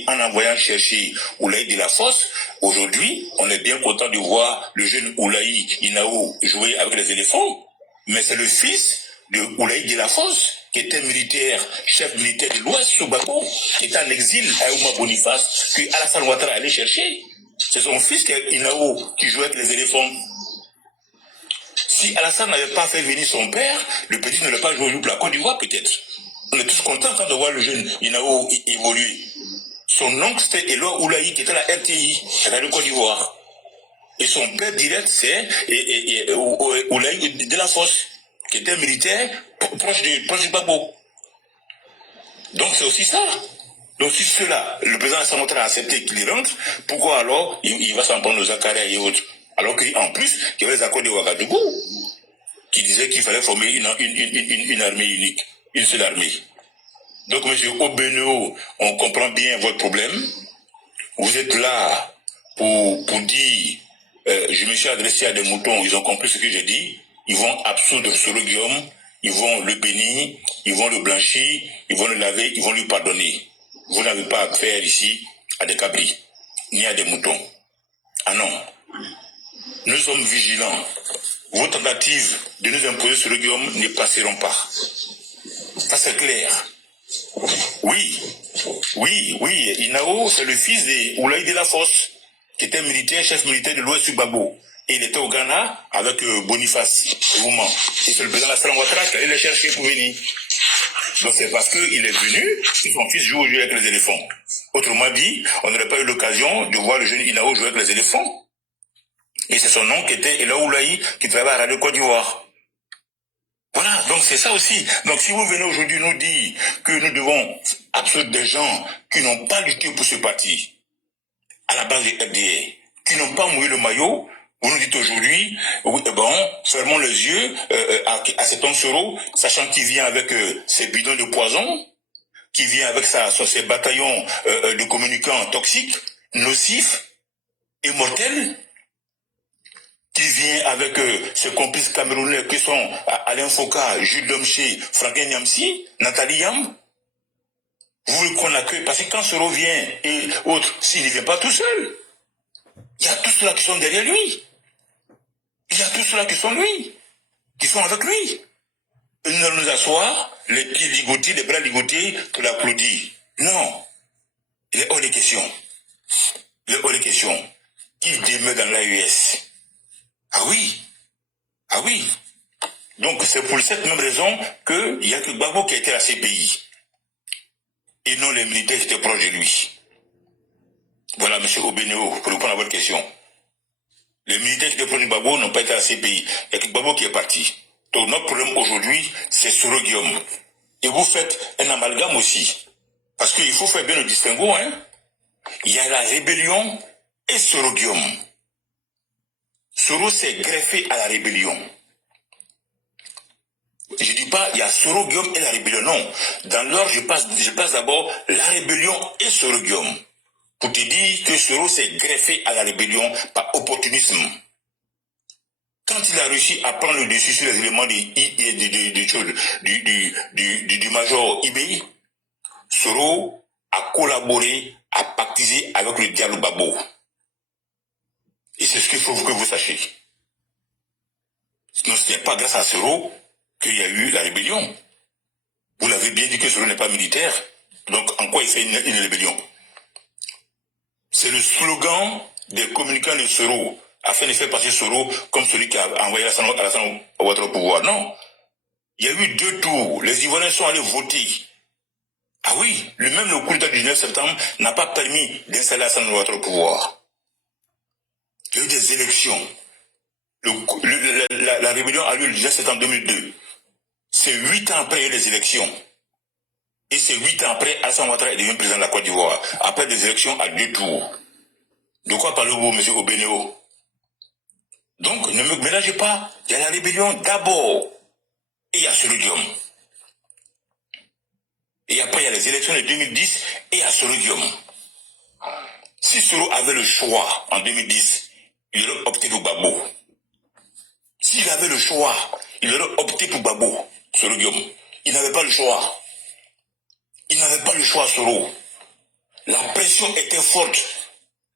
en envoyant chercher Oulaye de la Fosse, aujourd'hui, on est bien content de voir le jeune Oulaye Inao jouer avec les éléphants, mais c'est le fils de Oulaye de la Fosse, qui était militaire, chef militaire de l'Ouest Soubako, qui était en exil à Ouma Boniface, que Alassane Ouattara allait chercher. C'est son fils Inao qui jouait avec les éléphants. Si Alassane n'avait pas fait venir son père, le petit n'aurait pas joué pour la Côte d'Ivoire peut-être. On est tous contents quand de voir le jeune Inao évoluer. Son oncle c'était Eloi Oulaye qui était à la RTI, à la Côte d'Ivoire. Et son père direct c'est Oulaye de la Fosse, qui était militaire proche du Babo. Donc c'est aussi ça. Donc si cela, le président Alassane Ouattara a accepté qu'il rentre, pourquoi alors il va s'en prendre aux Zakaria et autres? Alors qu'en plus, il y avait les accords de Ouagadougou qui disaient qu'il fallait former une armée unique, une seule armée. Donc, monsieur Obeneo, on comprend bien votre problème. Vous êtes là pour dire, je me suis adressé à des moutons, ils ont compris ce que j'ai dit. Ils vont absoudre Soro Guillaume, ils vont le bénir, ils vont le blanchir, ils vont le laver, ils vont lui pardonner. Vous n'avez pas affaire ici à des cabris, ni à des moutons. Ah non. Nous sommes vigilants. Vos tentatives de nous imposer ce Guillaume ne passeront pas. Ça c'est clair. Oui, Inao, c'est le fils de Oulaye de la Fosse, qui était militaire, chef militaire de l'Ouest du Babo. Et il était au Ghana avec Boniface, Ouma. Et c'est le président Alassane Ouattara qui allait le chercher pour venir. Donc c'est parce qu'il est venu que son fils joue au jeu avec les éléphants. Autrement dit, on n'aurait pas eu l'occasion de voir le jeune Inao jouer avec les éléphants. Et c'est son oncle qui était Eloi Oulaye qui travaille à Radio Côte d'Ivoire. Voilà, donc c'est ça aussi. Donc si vous venez aujourd'hui nous dire que nous devons absoudre des gens qui n'ont pas lutté pour ce parti, à la base des RDR, qui n'ont pas mouillé le maillot, vous nous dites aujourd'hui, oui, bon, fermons les yeux à cet homme Soro, sachant qu'il vient avec ses bidons de poison, qui vient avec ses bataillons de communicants toxiques, nocifs et mortels, qui vient avec ses complices camerounais qui sont Alain Foka, Jules Domché, Franklin Niamsi, Nathalie Yam. Vous le connaissez parce que quand Soro vient et autres, s'il ne vient pas tout seul, il y a tous ceux-là qui sont derrière lui. Il y a tous ceux-là qui sont lui, qui sont avec lui. Il ne nous asseoir, les pieds ligotés, les bras ligotés, pour l'applaudir. Non. Il est hors de question. Il est hors de question. Qu'il demeure dans l'AES. Ah oui. Donc c'est pour cette même raison qu'il n'y a que Gbagbo qui a été à la CPI. Et non les militaires qui étaient proches de lui. Voilà, M. Obeneo, pour répondre à votre question. Les militaires qui étaient proches de Gbagbo n'ont pas été à la CPI. Il n'y a que Gbagbo qui est parti. Donc notre problème aujourd'hui, c'est Soro Guillaume. Et vous faites un amalgame aussi. Parce qu'il faut faire bien le distinguo, hein. Il y a la rébellion et Soro Guillaume. Soro s'est greffé à la rébellion. Je ne dis pas il y a Soro Guillaume et la rébellion, non. Dans l'ordre, je passe d'abord la rébellion et Soro Guillaume. Pour te dire que Soro s'est greffé à la rébellion par opportunisme. Quand il a réussi à prendre le dessus sur les éléments du major Ibei, Soro a collaboré, a pactisé avec le diable Babo. Et c'est ce qu'il faut que vous sachiez. Sinon, ce n'est pas grâce à Soro qu'il y a eu la rébellion. Vous l'avez bien dit que Soro n'est pas militaire. Donc, en quoi il fait une rébellion? C'est le slogan des communicants de Soro, afin de faire passer Soro comme celui qui a envoyé Alassane Ouattara au pouvoir. Non. Il y a eu 2 tours. Les Ivoiriens sont allés voter. Ah oui, lui-même le coup d'État du 19 septembre n'a pas permis d'installer Alassane Ouattara au pouvoir. Il y a eu des élections. La rébellion a lieu le 19 septembre 2002. C'est 8 ans après les élections. Et c'est 8 ans après, Alassane Ouattara est devenu président de la Côte d'Ivoire. Après des élections à 2 tours. De quoi parlez-vous, M. Obeneo? Donc, ne me mélangez pas. Il y a la rébellion d'abord. et il y a Soro Guillaume. Et après, il y a les élections de 2010 et il y a Soro Guillaume. Si Soro avait le choix en 2010, il aurait opté pour Gbagbo. S'il avait le choix, il aurait opté pour Gbagbo, Soro Guillaume. Il n'avait pas le choix. Il n'avait pas le choix, Soro. La pression était forte.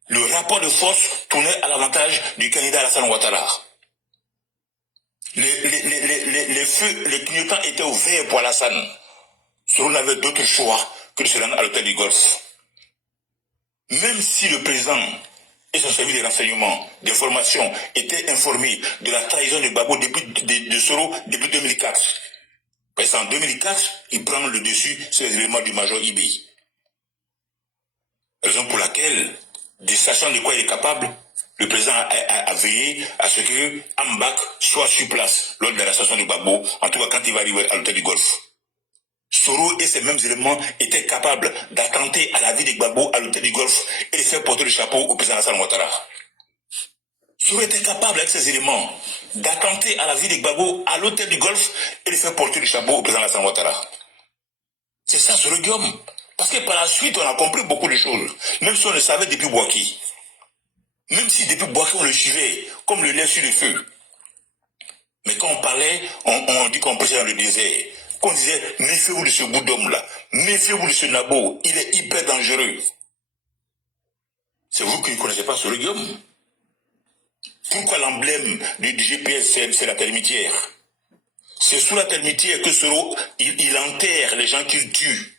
Le rapport de force tournait à l'avantage du candidat Alassane Ouattara. Les feux, les clignotants étaient ouverts pour Alassane. Soro n'avait d'autre choix que de se rendre à l'hôtel du Golfe. Même si le président et son service de renseignement, d'information étaient informés de la trahison de Gbagbo de Soro depuis 2004. Parce qu'en 2004, il prend le dessus sur les éléments du major Ibé. Raison pour laquelle, sachant de quoi il est capable, le président a veillé à ce que Ambak soit sur place lors de l'arrestation de Gbagbo, en tout cas quand il va arriver à l'hôtel du Golfe. Soro et ces mêmes éléments étaient capables d'attenter à la vie de Gbagbo à l'hôtel du Golfe et de faire porter le chapeau au président Alassane Ouattara. Soro était capable avec ces éléments d'attenter à la vie de Gbagbo à l'hôtel du Golfe et de faire porter le chapeau au président Alassane Ouattara. C'est ça Soro Guillaume. Parce que par la suite, on a compris beaucoup de choses. Même si on le savait depuis Bouaki. Même si depuis Bouaki, on le suivait comme le lait sur le feu. Mais quand on parlait, on dit qu'on prêchait dans le désert. Qu'on disait, méfiez-vous de ce bout d'homme-là. Méfiez-vous de ce nabo. Il est hyper dangereux. C'est vous qui ne connaissez pas Soro Guillaume. Pourquoi l'emblème du GPS, c'est la termitière? C'est sous la termitière que Soro, il enterre les gens qu'il tue.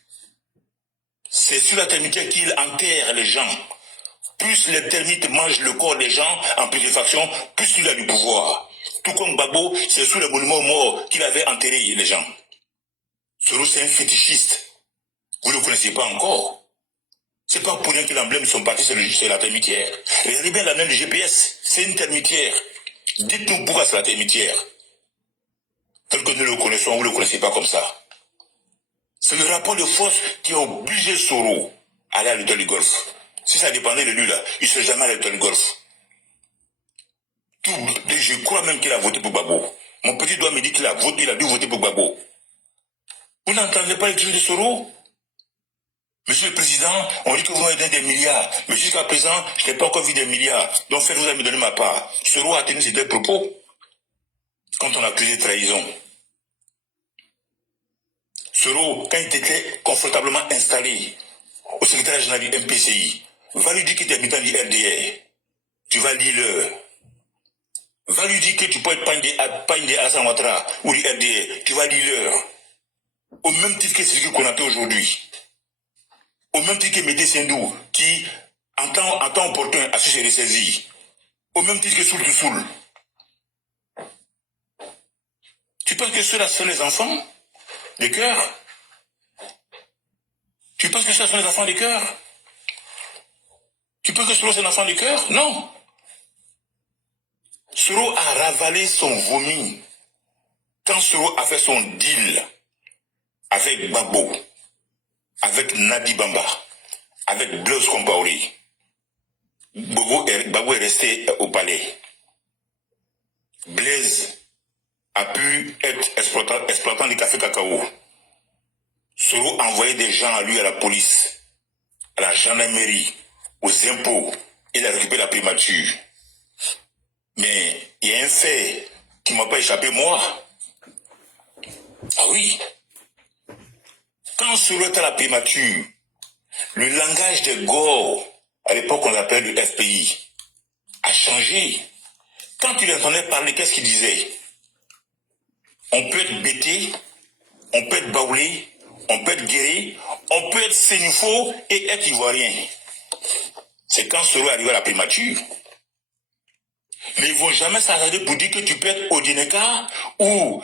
C'est sur la termitière qu'il enterre les gens. Plus les termites mangent le corps des gens en putréfaction, plus il a du pouvoir. Tout comme Gbagbo, c'est sous les monuments morts qu'il avait enterré les gens. Soro, c'est un fétichiste. Vous ne le connaissez pas encore. C'est pas pour rien que l'emblème de son parti, c'est la termitière. Regardez bien l'emblème du GPS, c'est une termitière. Dites-nous pourquoi c'est la termitière. Tel que nous le connaissons, vous ne le connaissez pas comme ça. C'est le rapport de force qui a obligé Soro à aller à l'hôtel du Golfe. Si ça dépendait de lui, là, il ne serait jamais allé à l'hôtel du Golfe. Je crois même qu'il a voté pour Gbagbo. Mon petit doigt me dit qu'il a dû voter pour Gbagbo. Vous n'entendez pas les trucs de Soro? Monsieur le Président, on dit que vous m'avez donné des milliards. Mais jusqu'à présent, je n'ai pas encore vu des milliards. Donc faites-vous à me donner ma part. Soro a tenu ses deux propos. Quand on a accusé de trahison. Soro, quand il était confortablement installé au secrétaire général du MPCI, va lui dire que tu es habitant du RDR. Tu vas lire l'heure. Va lui dire que tu peux être pas une des Alassane Ouattara ou du RDR. Tu vas lire l'heure. Au même titre que celui qu'on appelle aujourd'hui. Au même titre que Médé Sendou, qui, en temps opportun, a su se ressaisir. Au même titre que Soul to Soul. Tu penses que ceux-là sont les enfants de cœur? Tu penses que ceux-là sont les enfants de cœur? Tu penses que Soro c'est un enfant de cœur? Non. Soro a ravalé son vomi quand Soro a fait son deal avec Gbagbo, avec Nadi Bamba, avec Blaise Compaoré. Gbagbo est resté au palais. Blaise a pu être exploitant du café cacao. Soro a envoyé des gens à lui à la police, à la gendarmerie, aux impôts, et il a récupéré la primature. Mais il y a un fait qui ne m'a pas échappé, moi. Ah oui. Quand Soro était à la primature, le langage des Gore, à l'époque on l'appelait le FPI, a changé. Quand il entendait parler, qu'est-ce qu'il disait? On peut être bêté, on peut être baoulé, on peut être guéri, on peut être sénifo et être ivoirien. C'est quand Soro est arrivé à la primature. Mais ils ne vont jamais s'arrêter pour dire que tu peux être Odineka ou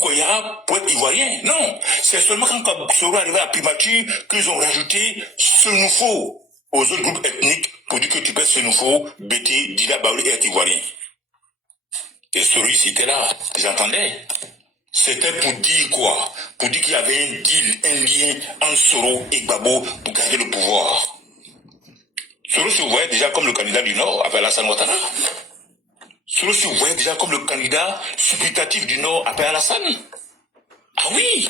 Koyara pour être ivoirien. Non, c'est seulement quand Soro est arrivé à la primature qu'ils ont rajouté Senufo aux autres groupes ethniques pour dire que tu peux être Senufo, Bété, Dida, Baoulé et être ivoirien. Et Soro, c'était là, ils entendaient. C'était pour dire quoi? Pour dire qu'il y avait un deal, un lien entre Soro et Gbagbo pour garder le pouvoir. Soro se voyait déjà comme le candidat du Nord avec Alassane Ouattara. Soro se voyait déjà comme le candidat supplétatif du Nord après Alassane. Ah oui,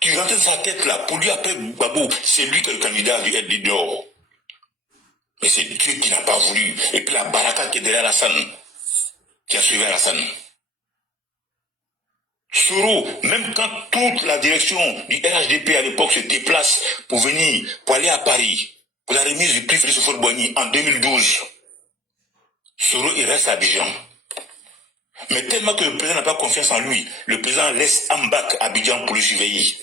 qui rentrait dans sa tête là, pour lui après Gbagbo, c'est lui qui est le candidat du LD d'or. Mais c'est Dieu qui n'a pas voulu. Et puis la baraka qui est derrière Alassane, qui a suivi Alassane. Soro, même quand toute la direction du RHDP à l'époque se déplace pour venir, pour aller à Paris, pour la remise du prix Félix Houphouët-Boigny en 2012, Soro, il reste à Abidjan. Mais tellement que le président n'a pas confiance en lui, le président laisse Ambak à Abidjan pour le surveiller.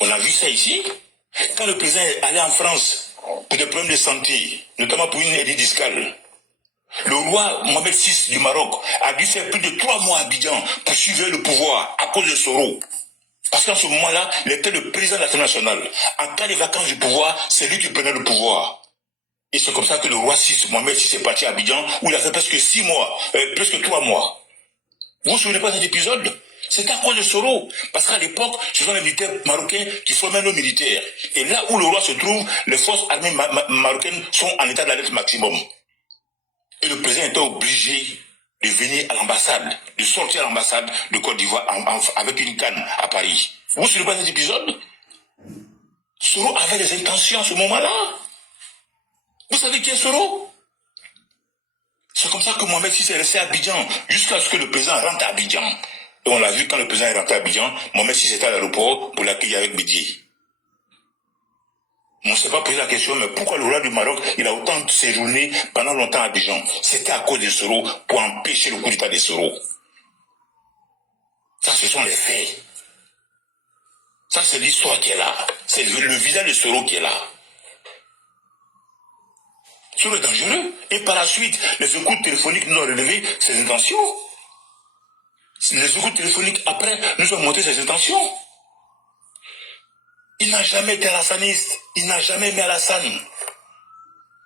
On a vu ça ici. Quand le président est allé en France pour des problèmes de santé, notamment pour une hernie discale, le roi Mohamed VI du Maroc a dû faire plus de 3 mois à Abidjan pour suivre le pouvoir à cause de Soro. Parce qu'en ce moment-là, il était le président de l'Assemblée nationale. En cas de vacances du pouvoir, c'est lui qui prenait le pouvoir. Et c'est comme ça que le roi VI, Mohamed VI, est parti à Abidjan, où il a fait presque 6 mois, presque 3 mois. Vous vous souvenez pas de cet épisode? C'était à cause de Soro. Parce qu'à l'époque, ce sont les militaires marocains qui formaient nos militaires. Et là où le roi se trouve, les forces armées marocaines sont en état d'alerte maximum. Et le président était obligé de venir à l'ambassade, de sortir à l'ambassade de Côte d'Ivoire avec une canne à Paris. Vous vous souvenez pas de cet épisode? Soro avait des intentions à ce moment-là. Vous savez qui est Soro? C'est comme ça que Mohamed VI est resté à Abidjan, jusqu'à ce que le président rentre à Abidjan. Et on l'a vu quand le président est rentré à Abidjan, Mohamed VI était à l'aéroport pour l'accueillir avec Bédier. On ne s'est pas posé la question, mais pourquoi le roi du Maroc, il a autant séjourné pendant longtemps à Abidjan? C'était à cause de Soro, pour empêcher le coup d'état de Soro. Ça, ce sont les faits. Ça, c'est l'histoire qui est là. C'est le visage de Soro qui est là. Soro est dangereux. Et par la suite, les écoutes téléphoniques nous ont relevé ses intentions. Les écoutes téléphoniques, après, nous ont montré ses intentions. Il n'a jamais été alassaniste. Il n'a jamais aimé Alassane.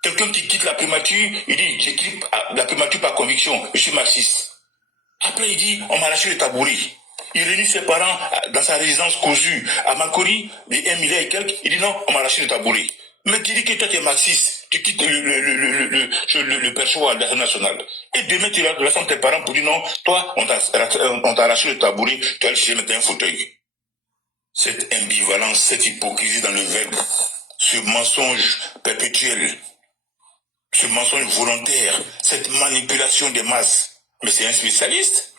Quelqu'un qui quitte la primature, il dit, j'ai quitté la primature par conviction, je suis marxiste. Après, il dit, on m'a lâché le tabouret. Il réunit ses parents dans sa résidence cousue à Makori, des 1 milliard et quelques. Il dit, non, on m'a lâché le tabouret. Mais tu dis que toi, tu es marxiste. Tu quittes le perchoir de l'Assemblée nationale. Et demain, tu rassembles tes parents pour dire, non, toi, on t'a lâché le tabouret, tu as laissé mettre un fauteuil. Cette ambivalence, cette hypocrisie dans le verbe, ce mensonge perpétuel, ce mensonge volontaire, cette manipulation des masses. Mais c'est un spécialiste.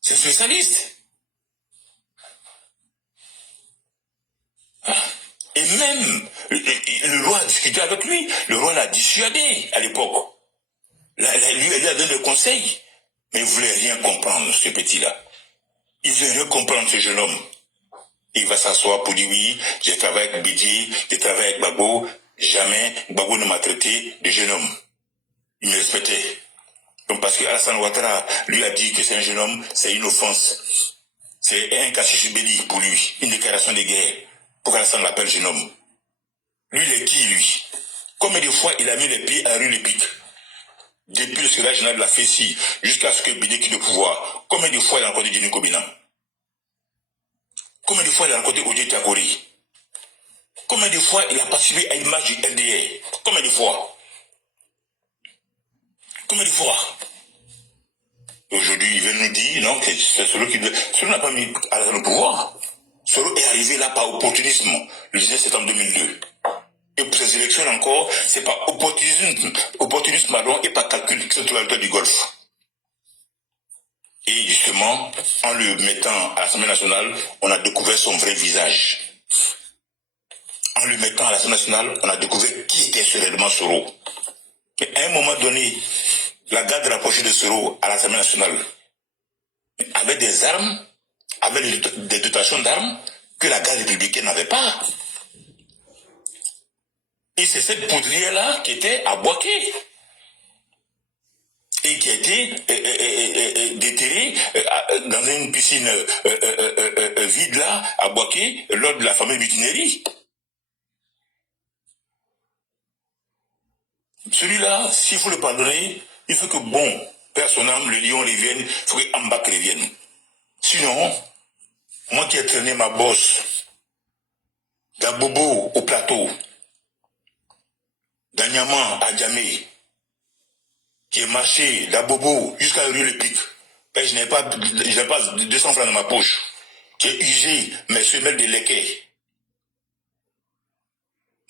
C'est un spécialiste. Et même, le roi a discuté avec lui, le roi l'a dissuadé à l'époque. Lui a donné le conseil, mais il ne voulait rien comprendre, ce petit-là. Il ne voulait rien comprendre, ce jeune homme. Il va s'asseoir pour dire oui, j'ai travaillé avec Bédier, j'ai travaillé avec Gbagbo, jamais Gbagbo ne m'a traité de jeune homme. Il me respectait. Donc parce que Alassane Ouattara lui a dit que c'est un jeune homme, c'est une offense. C'est un casus belli pour lui, une déclaration de guerre, pour qu'Alassane l'appelle jeune homme. Lui, il est qui, lui? Combien de fois il a mis les pieds à la rue Lépic? Depuis le secrétaire général de la FECI, jusqu'à ce que Bédier quitte le pouvoir, combien de fois il a rencontré Denis Kobina? Combien de fois il a rencontré Odie Takori? Combien de fois il a participé à une marche du LDR? Combien de fois? Combien de fois? Aujourd'hui, il veut nous dire, non, que c'est Soro qui veut. Soro n'a pas mis à le pouvoir. Soro est arrivé là par opportunisme, le 19 septembre 2002. Et pour ces élections encore, c'est par opportunisme et par calcul qui sont à l'auteur du Golfe. Et justement, en le mettant à l'Assemblée nationale, on a découvert son vrai visage. En le mettant à l'Assemblée nationale, on a découvert qui était réellement Soro. Et à un moment donné, la garde rapprochée de Soro à l'Assemblée nationale, avec des armes, avec des dotations d'armes que la garde républicaine n'avait pas. Et c'est cette poudrière-là qui était à Boaké. Et qui a été déterrée dans une piscine vide là, à Boaké, lors de la fameuse mutinerie. Celui-là, s'il faut le pardonner, il faut que, bon, père son âme, le lion revienne, il faut que Ambak revienne. Sinon, moi qui ai traîné ma bosse, d'Abobo au plateau, d'Anyama à Djamé, qui est marché d'Abobo jusqu'à la rue Le Pic, Et je n'ai pas 200 francs dans ma poche. J'ai usé mes semelles de leket.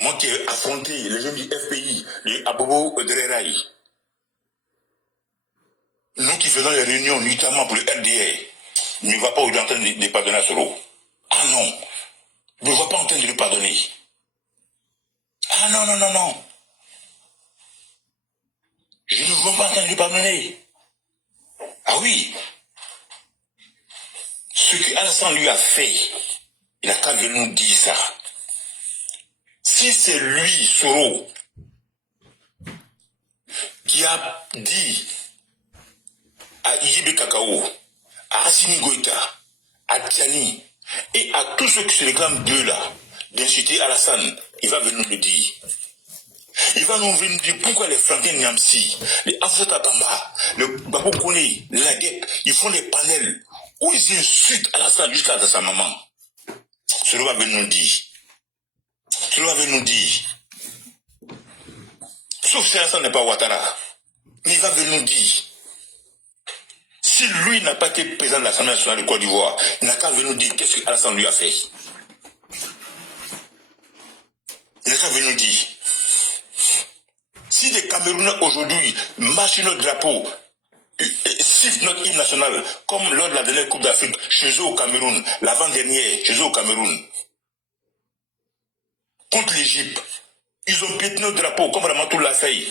Moi qui ai affronté les jeunes du FPI, les Abobo Dreraï. Nous qui faisons les réunions, notamment pour le RDR, ne va pas aujourd'hui en train de pardonner à Soro. Ah non, je ne vois pas en train de le pardonner. Ah non, non, non, non. Je ne vois pas en train de le pardonner. Ah oui. Ce que Alassane lui a fait, il a qu'à venir nous dire ça. Si c'est lui, Soro, qui a dit à Yébé Kakao, à Assimi Goïta, à Tiani, et à tous ceux qui se réclament d'eux là, d'insulter Alassane, il va venir nous le dire. Il va nous venir dire pourquoi les Franklin Niamsi, les Afzata Bamba, le Babo Kone, la Guêpe, ils font des panels où ils insultent Alassane jusqu'à sa maman. Cela va venir nous dire. Cela va venir nous dire. Sauf si Alassane n'est pas Ouattara. Mais il va venir nous dire. Si lui n'a pas été président de l'Assemblée nationale de Côte d'Ivoire, il n'a qu'à venir nous dire qu'est-ce qu'Alassane lui a fait. Il n'a qu'à venir nous dire. Si des Camerounais aujourd'hui marchent notre drapeau, sifflent notre hymne national, comme lors de la dernière Coupe d'Afrique, chez eux au Cameroun, l'avant-dernière, chez eux au Cameroun, contre l'Égypte, ils ont piétiné notre drapeau, comme Ramatou l'a fait.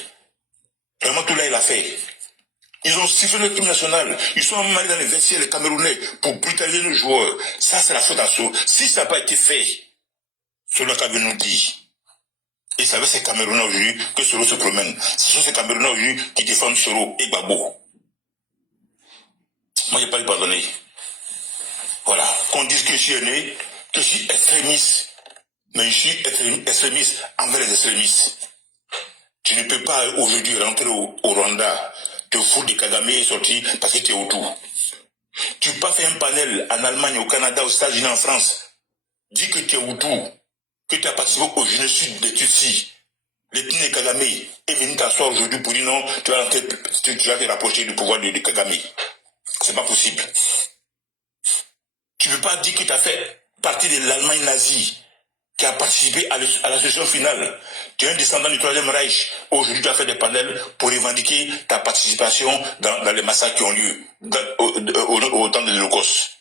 Ramatou l'a fait. Ils ont sifflé notre hymne national. Ils sont allés dans les vestiaires, les Camerounais, pour brutaliser nos joueurs. Ça, c'est la faute à Soro. Si ça n'a pas été fait, cela qu'avait nous dit. Et ça veut ces Camerounais aujourd'hui que Soro se promène. Ce sont ces Camerounais aujourd'hui qui défendent Soro et Gbagbo. Moi, je n'ai pas lui pardonner. Voilà. Qu'on dise que je suis aîné, que je suis extrémiste. Mais je suis extrémiste envers les extrémistes. Tu ne peux pas aujourd'hui rentrer au Rwanda, te foutre de Kagame et sortir parce que tu es autour. Tu peux pas faire un panel en Allemagne, au Canada, aux États-Unis, en France. Dis que tu es autour, que tu as participé au génocide des Tutsis. L'ethnie de Kagame est venu t'asseoir aujourd'hui pour dire non, tu vas te rapprocher du pouvoir de Kagame. C'est pas possible. Tu ne peux pas dire que tu as fait partie de l'Allemagne nazie, qui a participé à la session finale. Tu es un descendant du Troisième Reich. Aujourd'hui, tu as fait des panels pour revendiquer ta participation dans les massacres qui ont lieu au temps de l'Holocauste.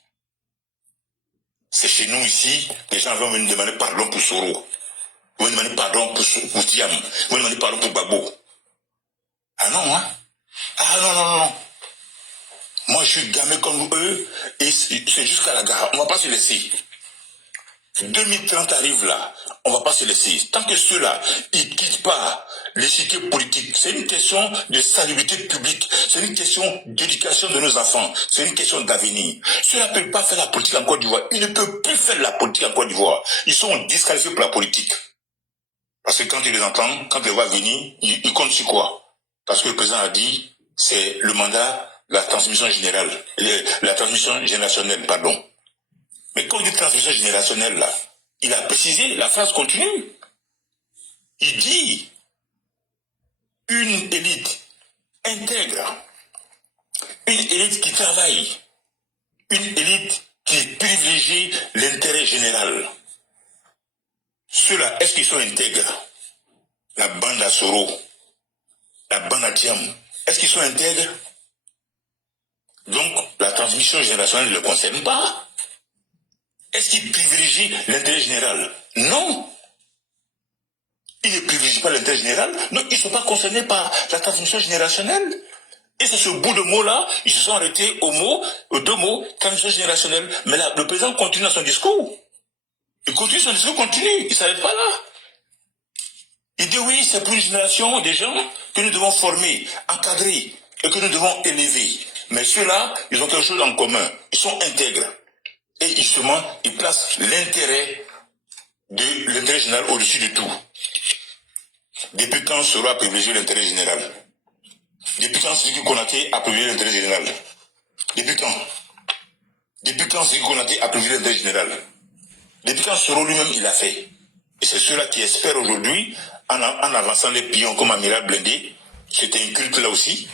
C'est chez nous ici, les gens vont venir demander pardon pour Soro. Ils vont demander pardon pour Tiam. Ils vont demander pardon pour Gbagbo. Ah non, hein? Ah non, non, non. Moi, je suis gamin comme eux, et c'est jusqu'à la gare. On ne va pas se laisser. 2030 arrive là, on ne va pas se laisser. Tant que ceux-là, ils ne quittent pas l'échiquier politique, c'est une question de salubrité publique, c'est une question d'éducation de nos enfants, c'est une question d'avenir. Ceux-là ne peuvent pas faire la politique en Côte d'Ivoire. Ils ne peuvent plus faire la politique en Côte d'Ivoire. Ils sont disqualifiés pour la politique. Parce que quand ils les entendent, quand ils voient venir, ils comptent sur quoi? Parce que le président a dit, c'est le mandat, la transmission générale, la transmission générationnelle, pardon. Mais quand on dit transmission générationnelle, là, il a précisé, la phrase continue. Il dit, une élite intègre, une élite qui travaille, une élite qui privilégie l'intérêt général. Ceux-là, est-ce qu'ils sont intègres? La bande à Soro, la bande à Tiam, est-ce qu'ils sont intègres? Donc, la transmission générationnelle ne le concerne pas. Est-ce qu'ils privilégient l'intérêt général? Non. Ils ne privilégient pas l'intérêt général. Non, ils ne sont pas concernés par la transmission générationnelle. Et c'est ce bout de mot-là, ils se sont arrêtés aux deux mots, transmission générationnelle. Mais là, le président continue dans son discours. Il continue son discours, continue. Il ne s'arrête pas là. Il dit oui, c'est pour une génération des gens que nous devons former, encadrer et que nous devons élever. Mais ceux-là, ils ont quelque chose en commun. Ils sont intègres. Et justement, il place l'intérêt général au-dessus de tout. Depuis quand Soro a privilégié l'intérêt général? Depuis quand Sékou Konaté a privilégié l'intérêt général? Depuis quand? Depuis quand Sékou Konaté a privilégié l'intérêt général? Depuis quand Soro lui-même il a fait? Et c'est ceux-là qui espèrent aujourd'hui, en avançant les pions comme Amiral Blindé, c'était un culte là aussi,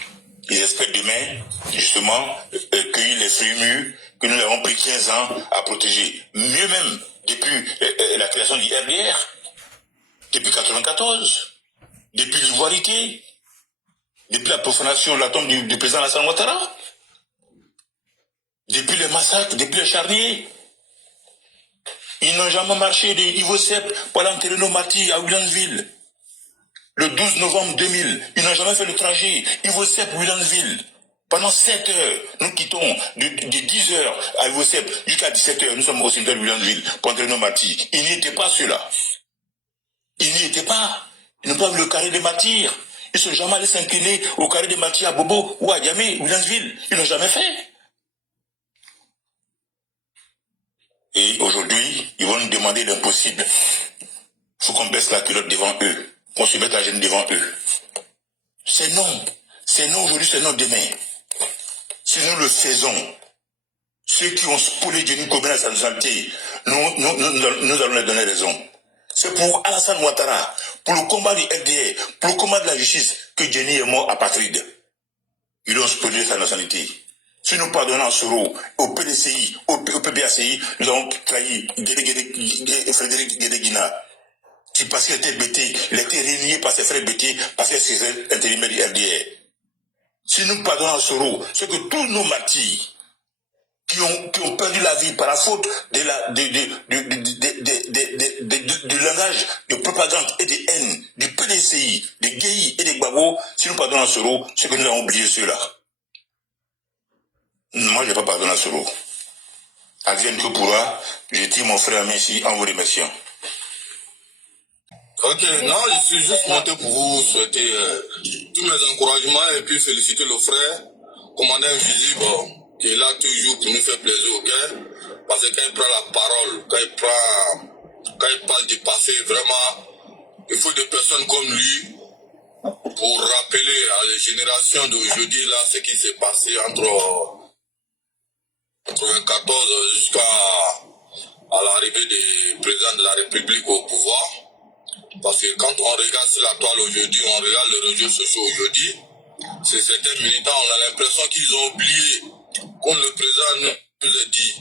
Ils espèrent demain, justement, cueillir les fruits mûrs que nous avons pris 15 ans à protéger. Mieux même, depuis la création du RDR, depuis 1994, depuis l'ivoirité, depuis la profanation de la tombe du président Alassane Ouattara, depuis les massacres, depuis les charniers. Ils n'ont jamais marché de Ivosep pour aller enterrer nos martyrs à Williamsville. Le 12 novembre 2000, ils n'ont jamais fait le trajet Ivosep Williamsville. Pendant 7 heures, nous quittons de 10 heures à Ivosep jusqu'à 17 heures, nous sommes au cimetière de Williamsville pour enterrer nos martyrs. Ils n'y étaient pas ceux-là. Ils n'y étaient pas. Ils n'ont pas vu le carré des martyrs. Ils ne sont jamais allés s'incliner au carré des martyrs à Bobo ou à Diamé, Williamsville. Ils n'ont jamais fait. Et aujourd'hui, ils vont nous demander l'impossible. Il faut qu'on baisse la culotte devant eux, qu'on se mette à genoux devant eux. C'est non. C'est non aujourd'hui, c'est non demain. Si nous le faisons, ceux qui ont spolié Denis Corbin à sa santé, nous allons leur donner raison. C'est pour Alassane Ouattara, pour le combat du FDR, pour le combat de la justice, que Denis est mort apatride. Ils ont spolié sa nationalité. Si nous pardonnons à Soro, au PDCI, au PBACI, nous avons trahi Frédéric Guédé-Guina, qui parce qu'il était bêté, il a été régné par ses frères bêtés, parce que c'est intérimaire du FDR. Si nous pardonnons à Soro, c'est que tous nos martyrs qui ont perdu la vie par la faute du langage de propagande et de haine du PDCI, des Guéhi et des Gbagbo, si nous pardonnons à Soro, c'est que nous avons oublié ceux-là. Moi, je n'ai pas pardonné à Soro. Advienne que pourra, je tire mon frère ici en vous remerciant. Ok, non, je suis juste monté pour vous souhaiter tous mes encouragements et puis féliciter le frère, commandant invisible, qui est là toujours pour nous faire plaisir au cœur. Parce que quand il prend la parole, quand il parle du passé, vraiment, il faut des personnes comme lui pour rappeler à les générations d'aujourd'hui là ce qui s'est passé entre 1994 jusqu'à l'arrivée du président de la République au pouvoir. Parce que quand on regarde sur la toile aujourd'hui, on regarde les réseaux sociaux aujourd'hui, c'est certains militants, on a l'impression qu'ils ont oublié, comme le président nous a dit,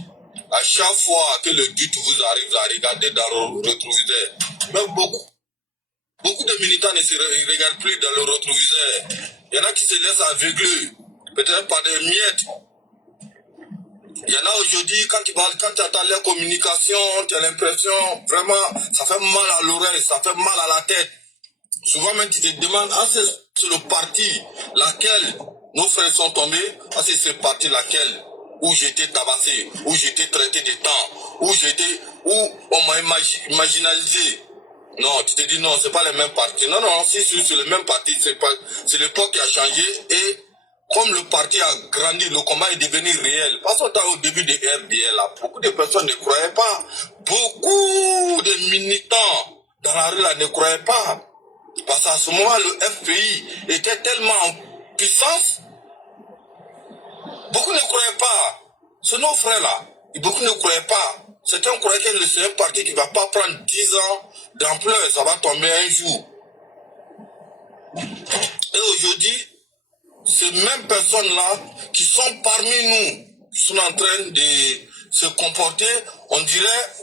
à chaque fois que le doute vous arrive à regarder dans le rétroviseur, même beaucoup de militants ne se regardent plus dans le rétroviseur. Il y en a qui se laissent aveugler, peut-être par des miettes. Il y en a aujourd'hui, quand tu attends la communication, tu as l'impression, vraiment, ça fait mal à l'oreille, ça fait mal à la tête. Souvent même, tu te demandes, c'est le parti laquelle nos frères sont tombés, c'est le parti laquelle, où j'étais tabassé, où j'étais traité de temps, où on m'a marginalisé. Non, tu te dis non, c'est pas le même parti. Non, si c'est le même parti, c'est l'époque qui a changé et comme le parti a grandi, le combat est devenu réel. Parce qu'au début des RDL, là, beaucoup de personnes ne croyaient pas. Beaucoup de militants dans la rue là, ne croyaient pas. Parce qu'à ce moment, le FPI était tellement en puissance. Beaucoup ne croyaient pas. C'est nos frères là. Beaucoup ne croyaient pas. Certains croyaient que c'est un parti qui ne va pas prendre 10 ans d'ampleur. Ça va tomber un jour. Et aujourd'hui, ces mêmes personnes-là qui sont parmi nous, qui sont en train de se comporter, on dirait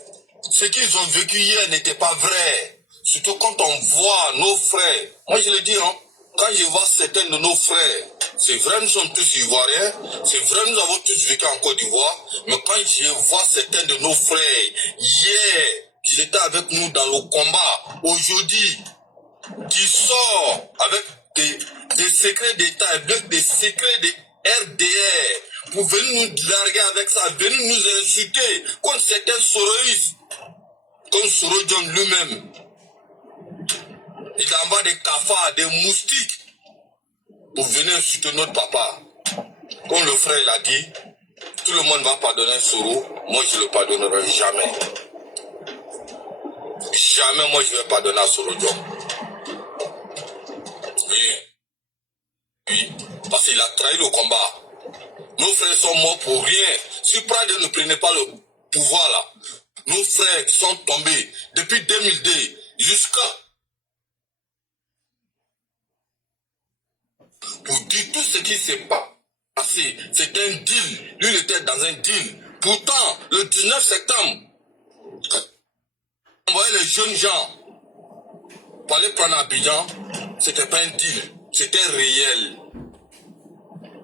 ce qu'ils ont vécu hier n'était pas vrai. Surtout quand on voit nos frères. Moi je le dis, quand je vois certains de nos frères, c'est vrai nous sommes tous ivoiriens, c'est vrai nous avons tous vécu en Côte d'Ivoire, mais quand je vois certains de nos frères hier, qui étaient avec nous dans le combat, aujourd'hui, qui sortent avec des secrets d'État, avec des secrets de RDR, pour venir nous larguer avec ça, venir nous insulter contre certains soroïstes, comme Soro John lui-même. Il envoie des cafards, des moustiques, pour venir insulter notre papa. Comme le frère l'a dit, tout le monde va pardonner Soro, moi je ne le pardonnerai jamais. Jamais moi je vais pardonner à Soro John. Oui, parce qu'il a trahi le combat. Nos frères sont morts pour rien. Si Prade ne prenait pas le pouvoir là, nos frères qui sont tombés depuis 2002 jusqu'à pour dit tout ce qui s'est passé. C'est un deal. Lui, il était dans un deal. Pourtant, le 19 septembre, on voyait les jeunes gens pour aller prendre Abidjan, c'était pas un deal, c'était réel.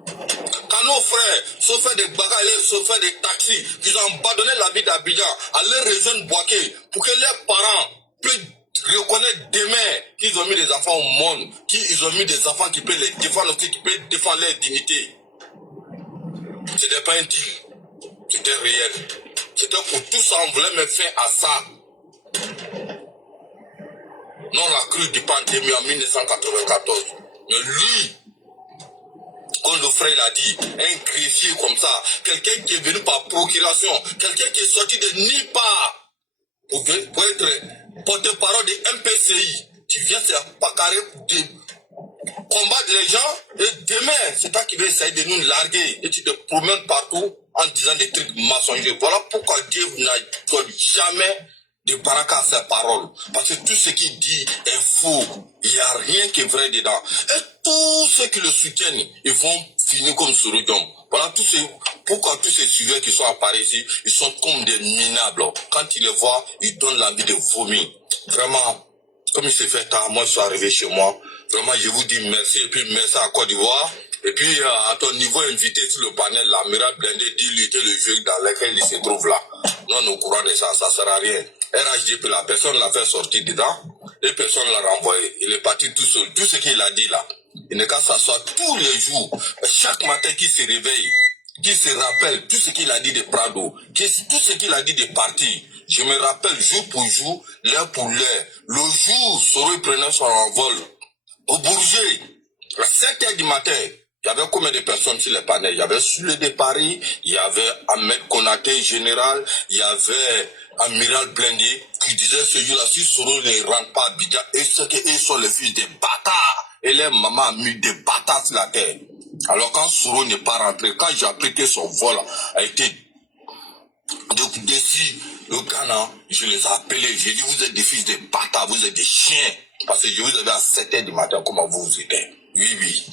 Quand nos frères se font des bagages, se font des taxis, qu'ils ont abandonné la vie d'Abidjan, aller rejoindre Boaké, pour que leurs parents puissent reconnaître demain qu'ils ont mis des enfants au monde, qu'ils ont mis des enfants qui peuvent les défendre aussi, qui peuvent défendre leur dignité. C'était pas un deal, c'était réel. C'était pour tout ça, on voulait mettre fin à ça. Non, la cru du Pandémie en 1994. Mais lui, comme le frère l'a dit, un greffier comme ça, quelqu'un qui est venu par procuration, quelqu'un qui est sorti de nulle part pour être porte-parole de MPCI, tu viens se pacarrer de combattre les gens, et demain, c'est toi qui vas essayer de nous larguer, et tu te promènes partout en disant des trucs mensongers. Voilà pourquoi Dieu n'accorde jamais de baraka à ses paroles. Parce que tout ce qu'il dit est faux. Il n'y a rien qui est vrai dedans. Et tous ceux qui le soutiennent, ils vont finir comme Souridom. Voilà pourquoi tous ces suiveurs qui sont à Paris ici, ils sont comme des minables. Quand ils les voient, ils donnent l'envie de vomir. Vraiment, comme il s'est fait tard, moi je suis arrivé chez moi. Vraiment, je vous dis merci, et puis merci à Côte d'Ivoire. Et puis, à ton niveau invité sur le panel, l'amiral Blindé dit lui était le jeu dans lequel il se trouve là. Non, au courant de ça, ça sert à rien. RHDP, la personne l'a fait sortir dedans, et personne l'a renvoyé. Il est parti tout seul. Tout ce qu'il a dit là, il n'est qu'à s'asseoir tous les jours. Chaque matin qu'il se réveille, qu'il se rappelle tout ce qu'il a dit de Prado, tout ce qu'il a dit de parti. Je me rappelle jour pour jour, l'heure pour l'heure. Le jour, Soro prenait son envol. Au Bourget, à 7 h du matin, il y avait combien de personnes sur les panels? Il y avait Soulé de Paris, il y avait Ahmed Konaté, général, il y avait Amiral Blindé, qui disait ce jour-là, si Soro ne rentre pas à Abidjan, et ce qu'ils sont les fils des bâtards, et les mamans ont mis des bâtards sur la terre. Alors quand Soro n'est pas rentré, quand j'ai appris que son vol a été déçu, le Ghana, je les ai appelés, j'ai dit vous êtes des fils des bâtards, vous êtes des chiens, parce que je vous avais à 7 h du matin, comment vous vous étiez. Oui, oui.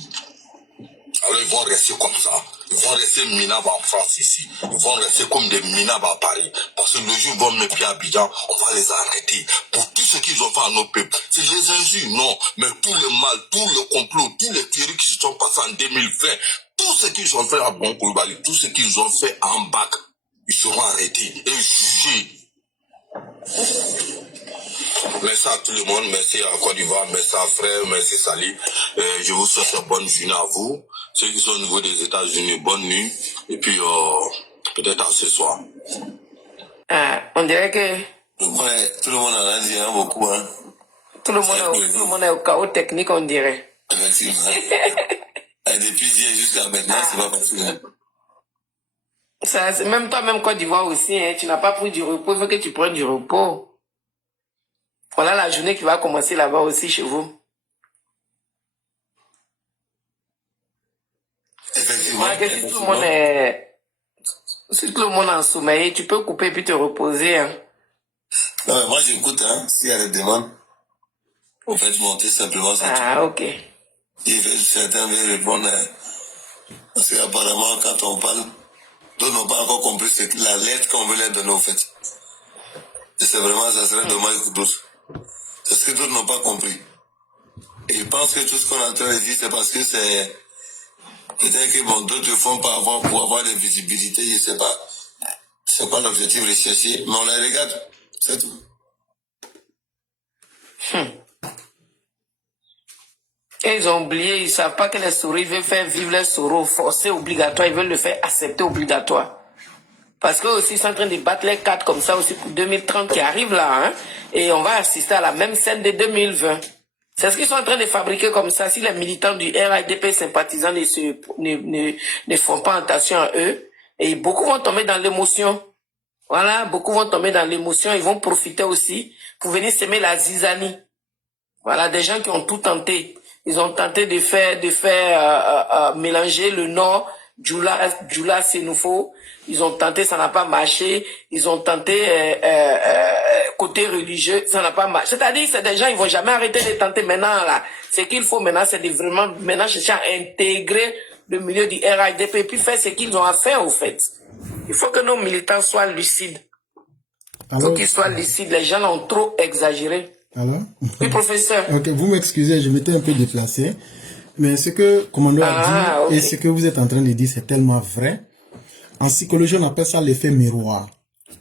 Alors ils vont rester comme ça. Ils vont rester minables en France ici. Ils vont rester comme des minables à Paris. Parce que le jour où ils vont mettre pied à Abidjan, on va les arrêter. Pour tout ce qu'ils ont fait à nos peuples. C'est les injures, non. Mais tout le mal, tout le complot, tous les tueries qui se sont passées en 2020, tout ce qu'ils ont fait à Bon Koulibaly, tout ce qu'ils ont fait en Bac, ils seront arrêtés et jugés. Merci à tout le monde, merci à Côte d'Ivoire, merci à Frère, merci Sali. Je vous souhaite une bonne journée à vous. Ceux qui sont au niveau des États-Unis, bonne nuit. Et puis, peut-être à ce soir. Ah, on dirait que... Tout le monde en a dit beaucoup. Hein. Tout le monde est au chaos technique, on dirait. Effectivement. Depuis hier jusqu'à maintenant, c'est pas facile. Hein. Ça, même toi, même Côte d'Ivoire aussi, hein, tu n'as pas pris du repos, il faut que tu prennes du repos. Voilà la journée qui va commencer là-bas aussi chez vous. Effectivement. Voilà que si tout le monde est en sommeil, tu peux couper et puis te reposer. Hein. Non, mais moi j'écoute, hein, s'il y a des demandes, vous faites monter simplement ça. Ah, ok. Certains veulent répondre, parce qu'apparemment quand on parle, d'autres n'ont pas encore compris la lettre qu'on veut leur donner au fait. Et c'est vraiment, ça serait dommage pour tous. C'est ce que d'autres n'ont pas compris. Et ils pensent que tout ce qu'on est en train de dire, c'est parce que c'est... Peut-être que bon, d'autres le font pas pour avoir de visibilité, je sais pas. C'est pas l'objectif recherché, mais on les regarde, c'est tout. Et ils ont oublié, ils savent pas que les souris veulent faire vivre les souris forcés obligatoire, ils veulent le faire accepter obligatoire. Parce que aussi, ils sont en train de battre les cartes comme ça aussi pour 2030 qui arrive là, hein. Et on va assister à la même scène de 2020. C'est ce qu'ils sont en train de fabriquer comme ça. Si les militants du RHDP sympathisants ne font pas attention à eux, et beaucoup vont tomber dans l'émotion. Voilà, beaucoup vont tomber dans l'émotion. Ils vont profiter aussi pour venir semer la zizanie. Voilà, des gens qui ont tout tenté. Ils ont tenté de faire mélanger le Nord Djoula Sénoufo. Ils ont tenté, ça n'a pas marché. Ils ont tenté côté religieux, ça n'a pas marché. C'est-à-dire, c'est des gens, ils vont jamais arrêter de tenter maintenant là. Ce qu'il faut maintenant, c'est de vraiment maintenant chercher à intégrer le milieu du RHDP et puis faire ce qu'ils ont à faire au fait. Il faut que nos militants soient lucides. Il faut qu'ils soient lucides. Les gens l'ont trop exagéré. Alors? Oui, professeur. Ok, vous m'excusez, je m'étais un peu déplacé. Mais ce que Commando a dit et ce que vous êtes en train de dire, c'est tellement vrai. En psychologie, on appelle ça l'effet miroir.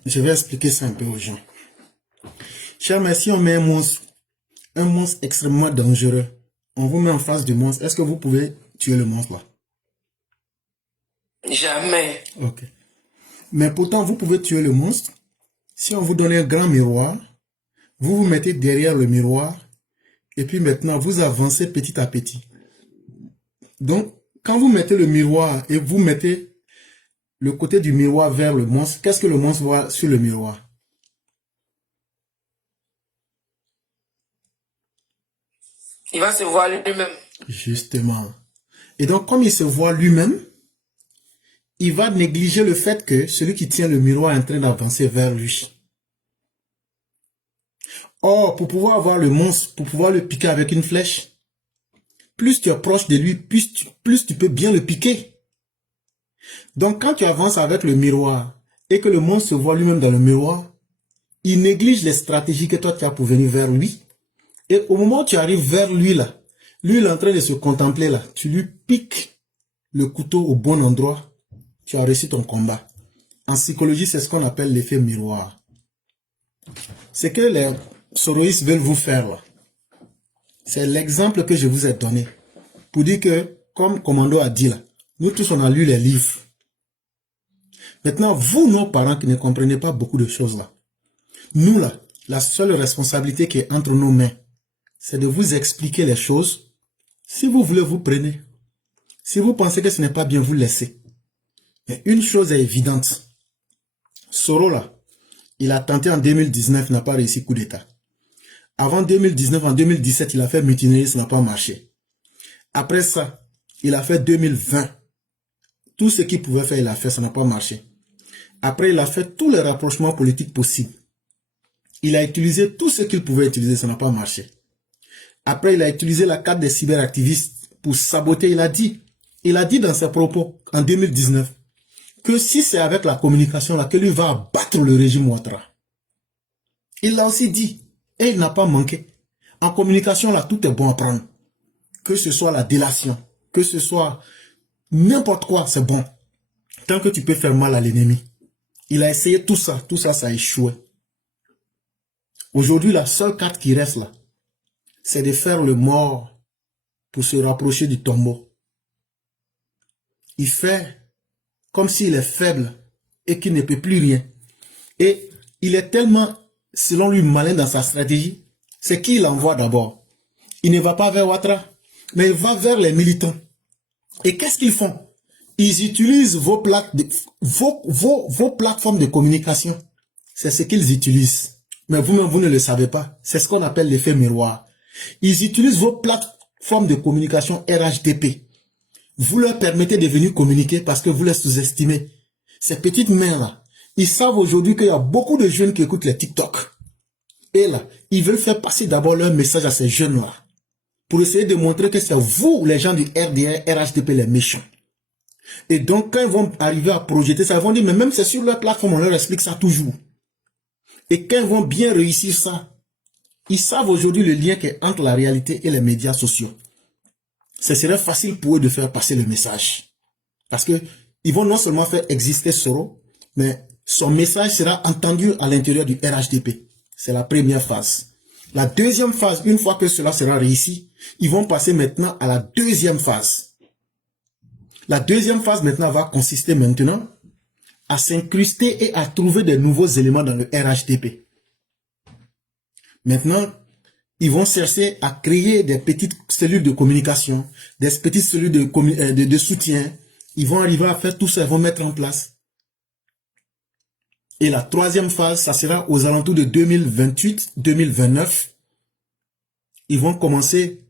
Je vais expliquer ça un peu aux gens. Cher messieurs, si on met un monstre extrêmement dangereux, on vous met en face du monstre, est-ce que vous pouvez tuer le monstre là? Jamais. Ok. Mais pourtant, vous pouvez tuer le monstre. Si on vous donne un grand miroir, vous vous mettez derrière le miroir et puis maintenant, vous avancez petit à petit. Donc, quand vous mettez le miroir et vous mettez le côté du miroir vers le monstre, qu'est-ce que le monstre voit sur le miroir? Il va se voir lui-même. Justement. Et donc, comme il se voit lui-même, il va négliger le fait que celui qui tient le miroir est en train d'avancer vers lui. Or, pour pouvoir avoir le monstre, pour pouvoir le piquer avec une flèche, plus tu es proche de lui, plus tu peux bien le piquer. Donc, quand tu avances avec le miroir et que le monstre se voit lui-même dans le miroir, il néglige les stratégies que toi tu as pour venir vers lui. Et au moment où tu arrives vers lui là, lui il est en train de se contempler là, tu lui piques le couteau au bon endroit, tu as réussi ton combat. En psychologie, c'est ce qu'on appelle l'effet miroir. C'est que les soroïstes veulent vous faire là. C'est l'exemple que je vous ai donné. Pour dire que, comme Commando a dit là, nous tous on a lu les livres. Maintenant, vous, nos parents qui ne comprenez pas beaucoup de choses là, nous là, la seule responsabilité qui est entre nos mains, c'est de vous expliquer les choses. Si vous voulez, vous prenez. Si vous pensez que ce n'est pas bien, vous laissez. Mais une chose est évidente. Soro là, il a tenté en 2019, n'a pas réussi coup d'état. Avant 2019, en 2017, il a fait mutinerie, ça n'a pas marché. Après ça, il a fait 2020. Tout ce qu'il pouvait faire, il a fait, ça n'a pas marché. Après, il a fait tous les rapprochements politiques possibles. Il a utilisé tout ce qu'il pouvait utiliser, ça n'a pas marché. Après, il a utilisé la carte des cyberactivistes pour saboter. Il a dit dans ses propos en 2019 que si c'est avec la communication là que lui va abattre le régime Ouattara. Il l'a aussi dit et il n'a pas manqué. En communication là, tout est bon à prendre. Que ce soit la délation, que ce soit n'importe quoi, c'est bon. Tant que tu peux faire mal à l'ennemi. Il a essayé tout ça a échoué. Aujourd'hui, la seule carte qui reste là, c'est de faire le mort pour se rapprocher du tombeau. Il fait comme s'il est faible et qu'il ne peut plus rien. Et il est tellement, selon lui, malin dans sa stratégie, c'est qui il envoie d'abord. Il ne va pas vers Ouattara, mais il va vers les militants. Et qu'est-ce qu'ils font? Ils utilisent vos plateformes de communication. C'est ce qu'ils utilisent. Mais vous-même, vous ne le savez pas. C'est ce qu'on appelle l'effet miroir. Ils utilisent vos plateformes de communication RHDP. Vous leur permettez de venir communiquer parce que vous les sous-estimez. Ces petites mains-là, ils savent aujourd'hui qu'il y a beaucoup de jeunes qui écoutent les TikTok. Et là, ils veulent faire passer d'abord leur message à ces jeunes-là. Pour essayer de montrer que c'est vous, les gens du RDR, RHDP, les méchants. Et donc, quand ils vont arriver à projeter ça, ils vont dire, mais même c'est sur leur plateforme, on leur explique ça toujours. Et quand ils vont bien réussir ça, ils savent aujourd'hui le lien qu'il y a entre la réalité et les médias sociaux. Ce serait facile pour eux de faire passer le message. Parce que ils vont non seulement faire exister Soro, mais son message sera entendu à l'intérieur du RHDP. C'est la première phase. La deuxième phase, une fois que cela sera réussi, ils vont passer maintenant à la deuxième phase. La deuxième phase maintenant va consister maintenant à s'incruster et à trouver des nouveaux éléments dans le RHDP. Maintenant, ils vont chercher à créer des petites cellules de communication, des petites cellules de soutien. Ils vont arriver à faire tout ça, ils vont mettre en place. Et la troisième phase, ça sera aux alentours de 2028-2029. Ils vont commencer,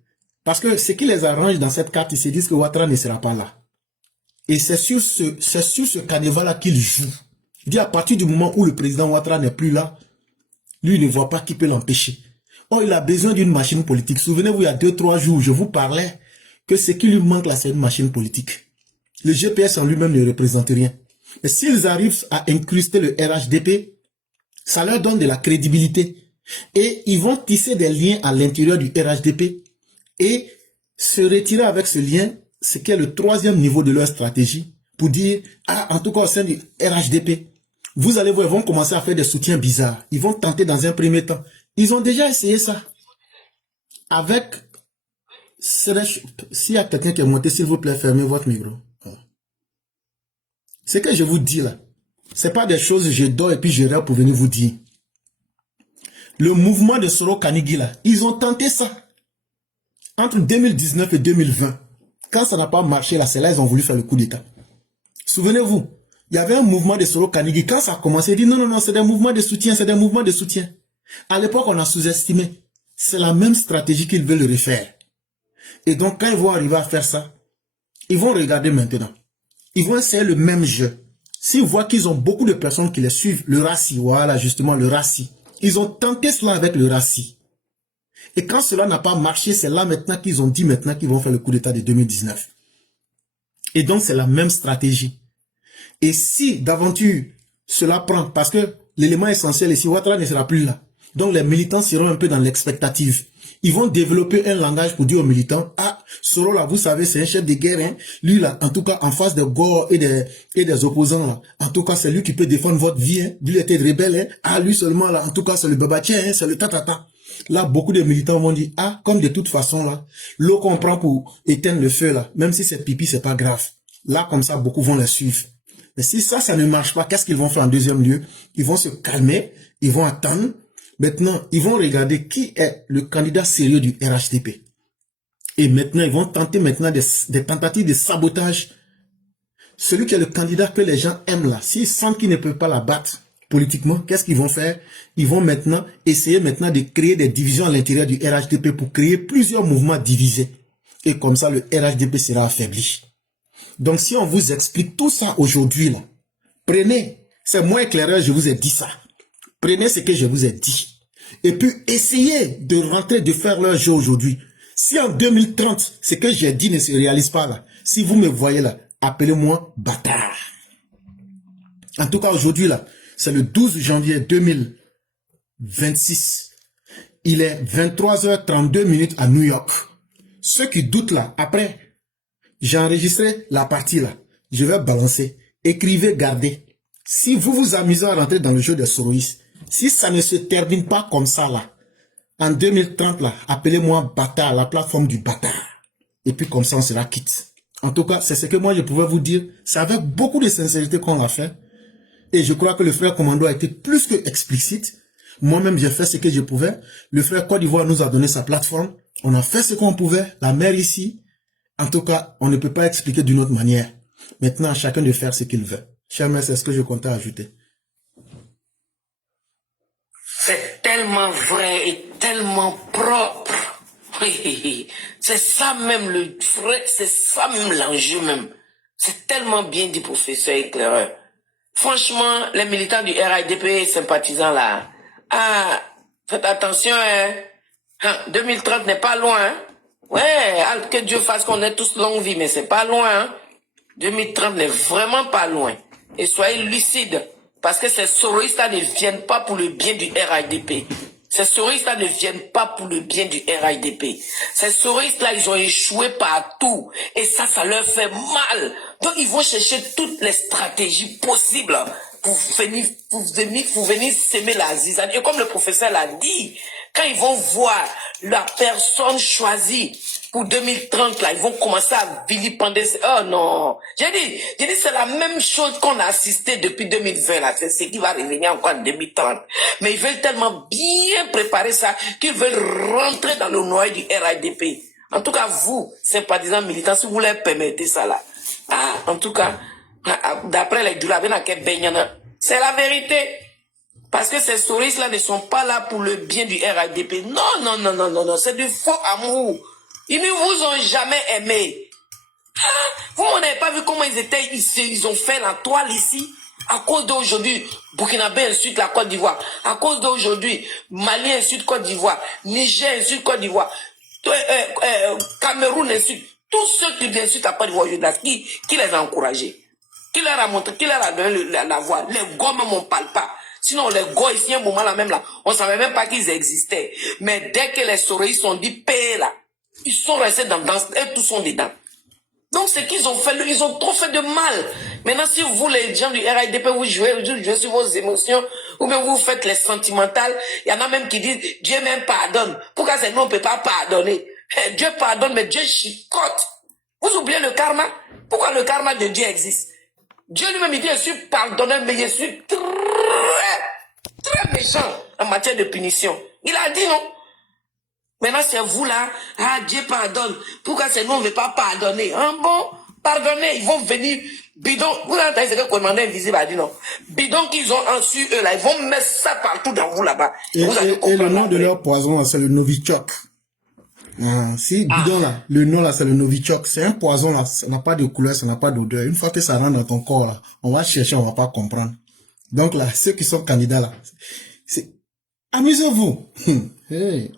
parce que ce qui les arrange dans cette carte, ils se disent que Ouattara ne sera pas là. Et c'est sur ce carnaval-là qu'il joue. Il dit à partir du moment où le président Ouattara n'est plus là, lui, il ne voit pas qui peut l'empêcher. Oh, il a besoin d'une machine politique. Souvenez-vous, il y a 2-3 jours, je vous parlais que ce qui lui manque là, c'est une machine politique. Le GPS en lui-même ne représente rien. Mais s'ils arrivent à incruster le RHDP, ça leur donne de la crédibilité. Et ils vont tisser des liens à l'intérieur du RHDP et se retirer avec ce lien, ce qui est le 3e niveau de leur stratégie, pour dire, ah, en tout cas au sein du RHDP, vous allez voir, ils vont commencer à faire des soutiens bizarres. Ils vont tenter dans un premier temps. Ils ont déjà essayé ça. Avec, s'il y a quelqu'un qui est monté, s'il vous plaît, fermez votre micro. Ce que je vous dis là, c'est pas des choses, je dors et puis je rêve pour venir vous dire. Le mouvement de Soro Kanigui là, ils ont tenté ça. Entre 2019 et 2020, quand ça n'a pas marché là, c'est là ils ont voulu faire le coup d'état. Souvenez-vous, il y avait un mouvement de Soro Kanigui. Quand ça a commencé, il dit non, c'est des mouvements de soutien, c'est des mouvements de soutien. À l'époque, on a sous-estimé. C'est la même stratégie qu'ils veulent refaire. Et donc, quand ils vont arriver à faire ça, ils vont regarder maintenant. Ils vont essayer le même jeu. S'ils voient qu'ils ont beaucoup de personnes qui les suivent, le RACI, voilà justement le RACI. Ils ont tenté cela avec le RACI. Et quand cela n'a pas marché, c'est là maintenant qu'ils ont dit maintenant qu'ils vont faire le coup d'état de 2019. Et donc, c'est la même stratégie. Et si d'aventure cela prend, parce que l'élément essentiel ici, Ouattara ne sera plus là. Donc les militants seront un peu dans l'expectative. Ils vont développer un langage pour dire aux militants, ah, Soro là, vous savez, c'est un chef de guerre, hein. Lui là, en tout cas, en face des Gore et des opposants là, en tout cas, c'est lui qui peut défendre votre vie, hein. Lui était rebelle, hein. Ah, lui seulement là, en tout cas, c'est le babatien, hein. C'est le tatata. Là, beaucoup de militants vont dire, ah, comme de toute façon là, l'eau qu'on prend pour éteindre le feu là, même si c'est pipi, c'est pas grave. Là, comme ça, beaucoup vont les suivre. Mais si ça ne marche pas, qu'est-ce qu'ils vont faire en deuxième lieu? Ils vont se calmer, ils vont attendre. Maintenant, ils vont regarder qui est le candidat sérieux du RHDP. Et maintenant, ils vont tenter maintenant des tentatives de sabotage. Celui qui est le candidat que les gens aiment là, s'ils sentent qu'ils ne peuvent pas la battre politiquement, qu'est-ce qu'ils vont faire? Ils vont maintenant essayer maintenant de créer des divisions à l'intérieur du RHDP pour créer plusieurs mouvements divisés. Et comme ça, le RHDP sera affaibli. Donc, si on vous explique tout ça aujourd'hui, là, prenez, c'est moi éclaireur, je vous ai dit ça. Prenez ce que je vous ai dit. Et puis, essayez de rentrer, de faire leur jeu aujourd'hui. Si en 2030, ce que j'ai dit ne se réalise pas là, si vous me voyez là, appelez-moi bâtard. En tout cas, aujourd'hui là, c'est le 12 janvier 2026. Il est 23h32 à New York. Ceux qui doutent là, après, j'ai enregistré la partie là. Je vais balancer. Écrivez, gardez. Si vous vous amusez à rentrer dans le jeu des soroïstes, si ça ne se termine pas comme ça là, en 2030 là, appelez-moi bâtard, la plateforme du bâtard. Et puis comme ça, on sera quitte. En tout cas, c'est ce que moi je pouvais vous dire. C'est avec beaucoup de sincérité qu'on l'a fait. Et je crois que le frère Commando a été plus que explicite. Moi-même, j'ai fait ce que je pouvais. Le frère Côte d'Ivoire nous a donné sa plateforme. On a fait ce qu'on pouvait. La mère ici. En tout cas, on ne peut pas expliquer d'une autre manière. Maintenant, à chacun de faire ce qu'il veut. Cher maître, c'est ce que je comptais ajouter. C'est tellement vrai et tellement propre. C'est ça même le vrai, c'est ça même l'enjeu même. C'est tellement bien dit, professeur éclaireur. Franchement, les militants du RHDP sympathisants là, ah, faites attention, hein. 2030 n'est pas loin, hein. Ouais, que Dieu fasse qu'on ait tous longue vie, mais c'est pas loin, hein. 2030 n'est vraiment pas loin. Et soyez lucides, parce que ces soroïstes-là ne viennent pas pour le bien du RHDP. Ces soroïstes-là ne viennent pas pour le bien du RHDP. Ces soroïstes-là, ils ont échoué partout. Et ça leur fait mal. Donc, ils vont chercher toutes les stratégies possibles pour venir s'aimer la zizanie. Et comme le professeur l'a dit, quand ils vont voir la personne choisie pour 2030, là, ils vont commencer à vilipender. Oh non. J'ai dit, c'est la même chose qu'on a assisté depuis 2020, là. C'est ce qui va revenir encore en 2030. Mais ils veulent tellement bien préparer ça qu'ils veulent rentrer dans le noyau du RHDP. En tout cas, vous, sympathisants militants, si vous leur permettez ça, là. Ah, en tout cas, d'après les Djoulabé, c'est la vérité. Parce que ces soroïstes-là ne sont pas là pour le bien du RHDP. Non, c'est du faux amour. Ils ne vous ont jamais aimé. Ah, vous n'avez pas pas vu comment ils ont fait la toile ici? À cause d'aujourd'hui, Burkinabé insulte la Côte d'Ivoire. À cause d'aujourd'hui, Mali insulte Côte d'Ivoire. Niger insulte Côte d'Ivoire. Cameroun insulte. Tous ceux qui insultent la Côte d'Ivoire aujourd'hui, qui les a encouragés? Qui leur a montré, qui leur a donné la voix? Les gars même on parle pas. Sinon les gars ici, un moment là même là, on savait même pas qu'ils existaient. Mais dès que les souris sont dit paix là, ils sont restés dans et tous sont dedans. Donc, ce qu'ils ont fait, ils ont trop fait de mal. Maintenant, si vous, les gens du RIDP, vous jouez sur vos émotions, ou bien vous faites les sentimentales, il y en a même qui disent, Dieu même pardonne. Pourquoi c'est nous, on ne peut pas pardonner? Dieu pardonne, mais Dieu chicote. Vous oubliez le karma? Pourquoi le karma de Dieu existe? Dieu lui-même, il dit, je suis pardonneur, mais je suis très méchant en matière de punition. Il a dit non. Maintenant, c'est vous là, ah, Dieu pardonne. Pourquoi c'est nous, on ne veut pas pardonner? Ah bon, pardonnez, ils vont venir, bidon. Vous entendez ce que le commandant invisible a dit, non? Bidon qu'ils ont en su, eux là, ils vont mettre ça partout dans vous là-bas. Et le nom de leur poison, c'est le Novichok. Si, bidon là, le nom là, c'est le Novichok. C'est un poison là, ça n'a pas de couleur, ça n'a pas d'odeur. Une fois que ça rentre dans ton corps là, on va chercher, on va pas comprendre. Donc là, ceux qui sont candidats là, c'est, amusez-vous. Hey.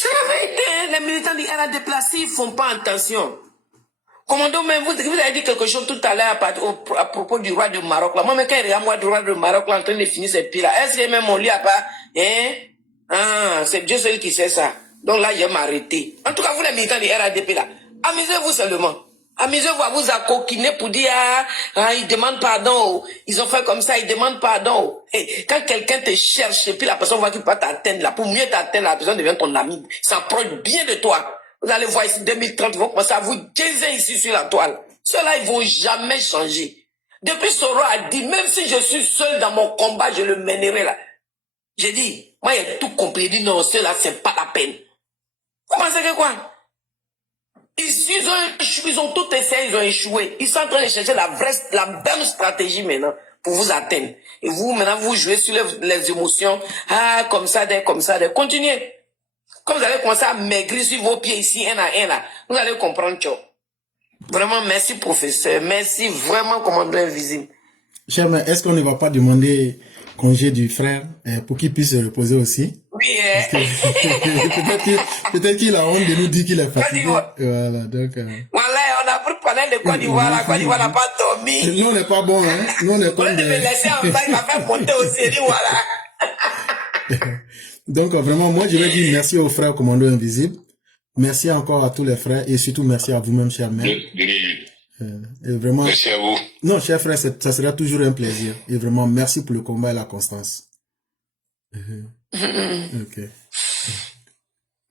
C'est la vérité, les militants du RADP, ils ne font pas attention. Commandant, mais vous avez dit quelque chose tout à l'heure à propos du roi de Maroc. Là. Moi, mais quand il regarde moi du roi de Maroc là, en train de finir ses pieds là, est-ce que même on lui a pas, hein? Ah, c'est Dieu seul qui sait ça. Donc là, je vais m'arrêter. En tout cas, vous les militants du RADP là, amusez-vous seulement. Amusez-vous à vous accoquiner pour dire, ils demandent pardon. Ils ont fait comme ça, ils demandent pardon. Et quand quelqu'un te cherche, et puis la personne voit qu'il peut pas t'atteindre là, pour mieux t'atteindre, la personne devient ton ami. Ça s'approche bien de toi. Vous allez voir ici, 2030, ils vont commencer à vous gaiser ici sur la toile. Ceux-là, ils vont jamais changer. Depuis Soro a dit, même si je suis seul dans mon combat, je le mènerai là. J'ai dit, moi, j'ai tout compris. Il dit, non, ceux-là, c'est pas la peine. Comment c'est que quoi? Ils ont tout essayé, ils ont échoué. Ils sont en train de chercher la bonne stratégie maintenant pour vous atteindre. Et vous, maintenant, vous jouez sur les émotions. Ah, comme ça. Continuez. Quand vous allez commencer à maigrir sur vos pieds ici, un à un, là, vous allez comprendre, tcho. Vraiment, merci, professeur. Merci, vraiment, commandant invisible. Cher, mais est-ce qu'on ne va pas demander congé du frère pour qu'il puisse se reposer aussi? Oui, peut-être qu'il a honte de nous dire qu'il est fatigué. Voilà, donc... Voilà, on a pris parler de Côte d'Ivoire, la Côte d'Ivoire n'a pas dormi. Nous, on n'est pas bon, hein. Nous, on est comme des... me laisser en bas, il m'a fait monter au série, voilà. Donc, vraiment, moi, je vais dire merci aux frères commando invisibles. Merci encore à tous les frères et surtout merci à vous-même, cher mère. Et vraiment, merci à vous. Non, cher frère, ça sera toujours un plaisir. Et vraiment, merci pour le combat et la constance. Ok.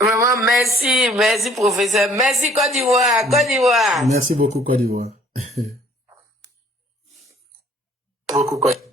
Vraiment, merci, professeur. Merci, Côte d'Ivoire. Merci beaucoup, Côte d'Ivoire. Beaucoup, Côte d'Ivoire.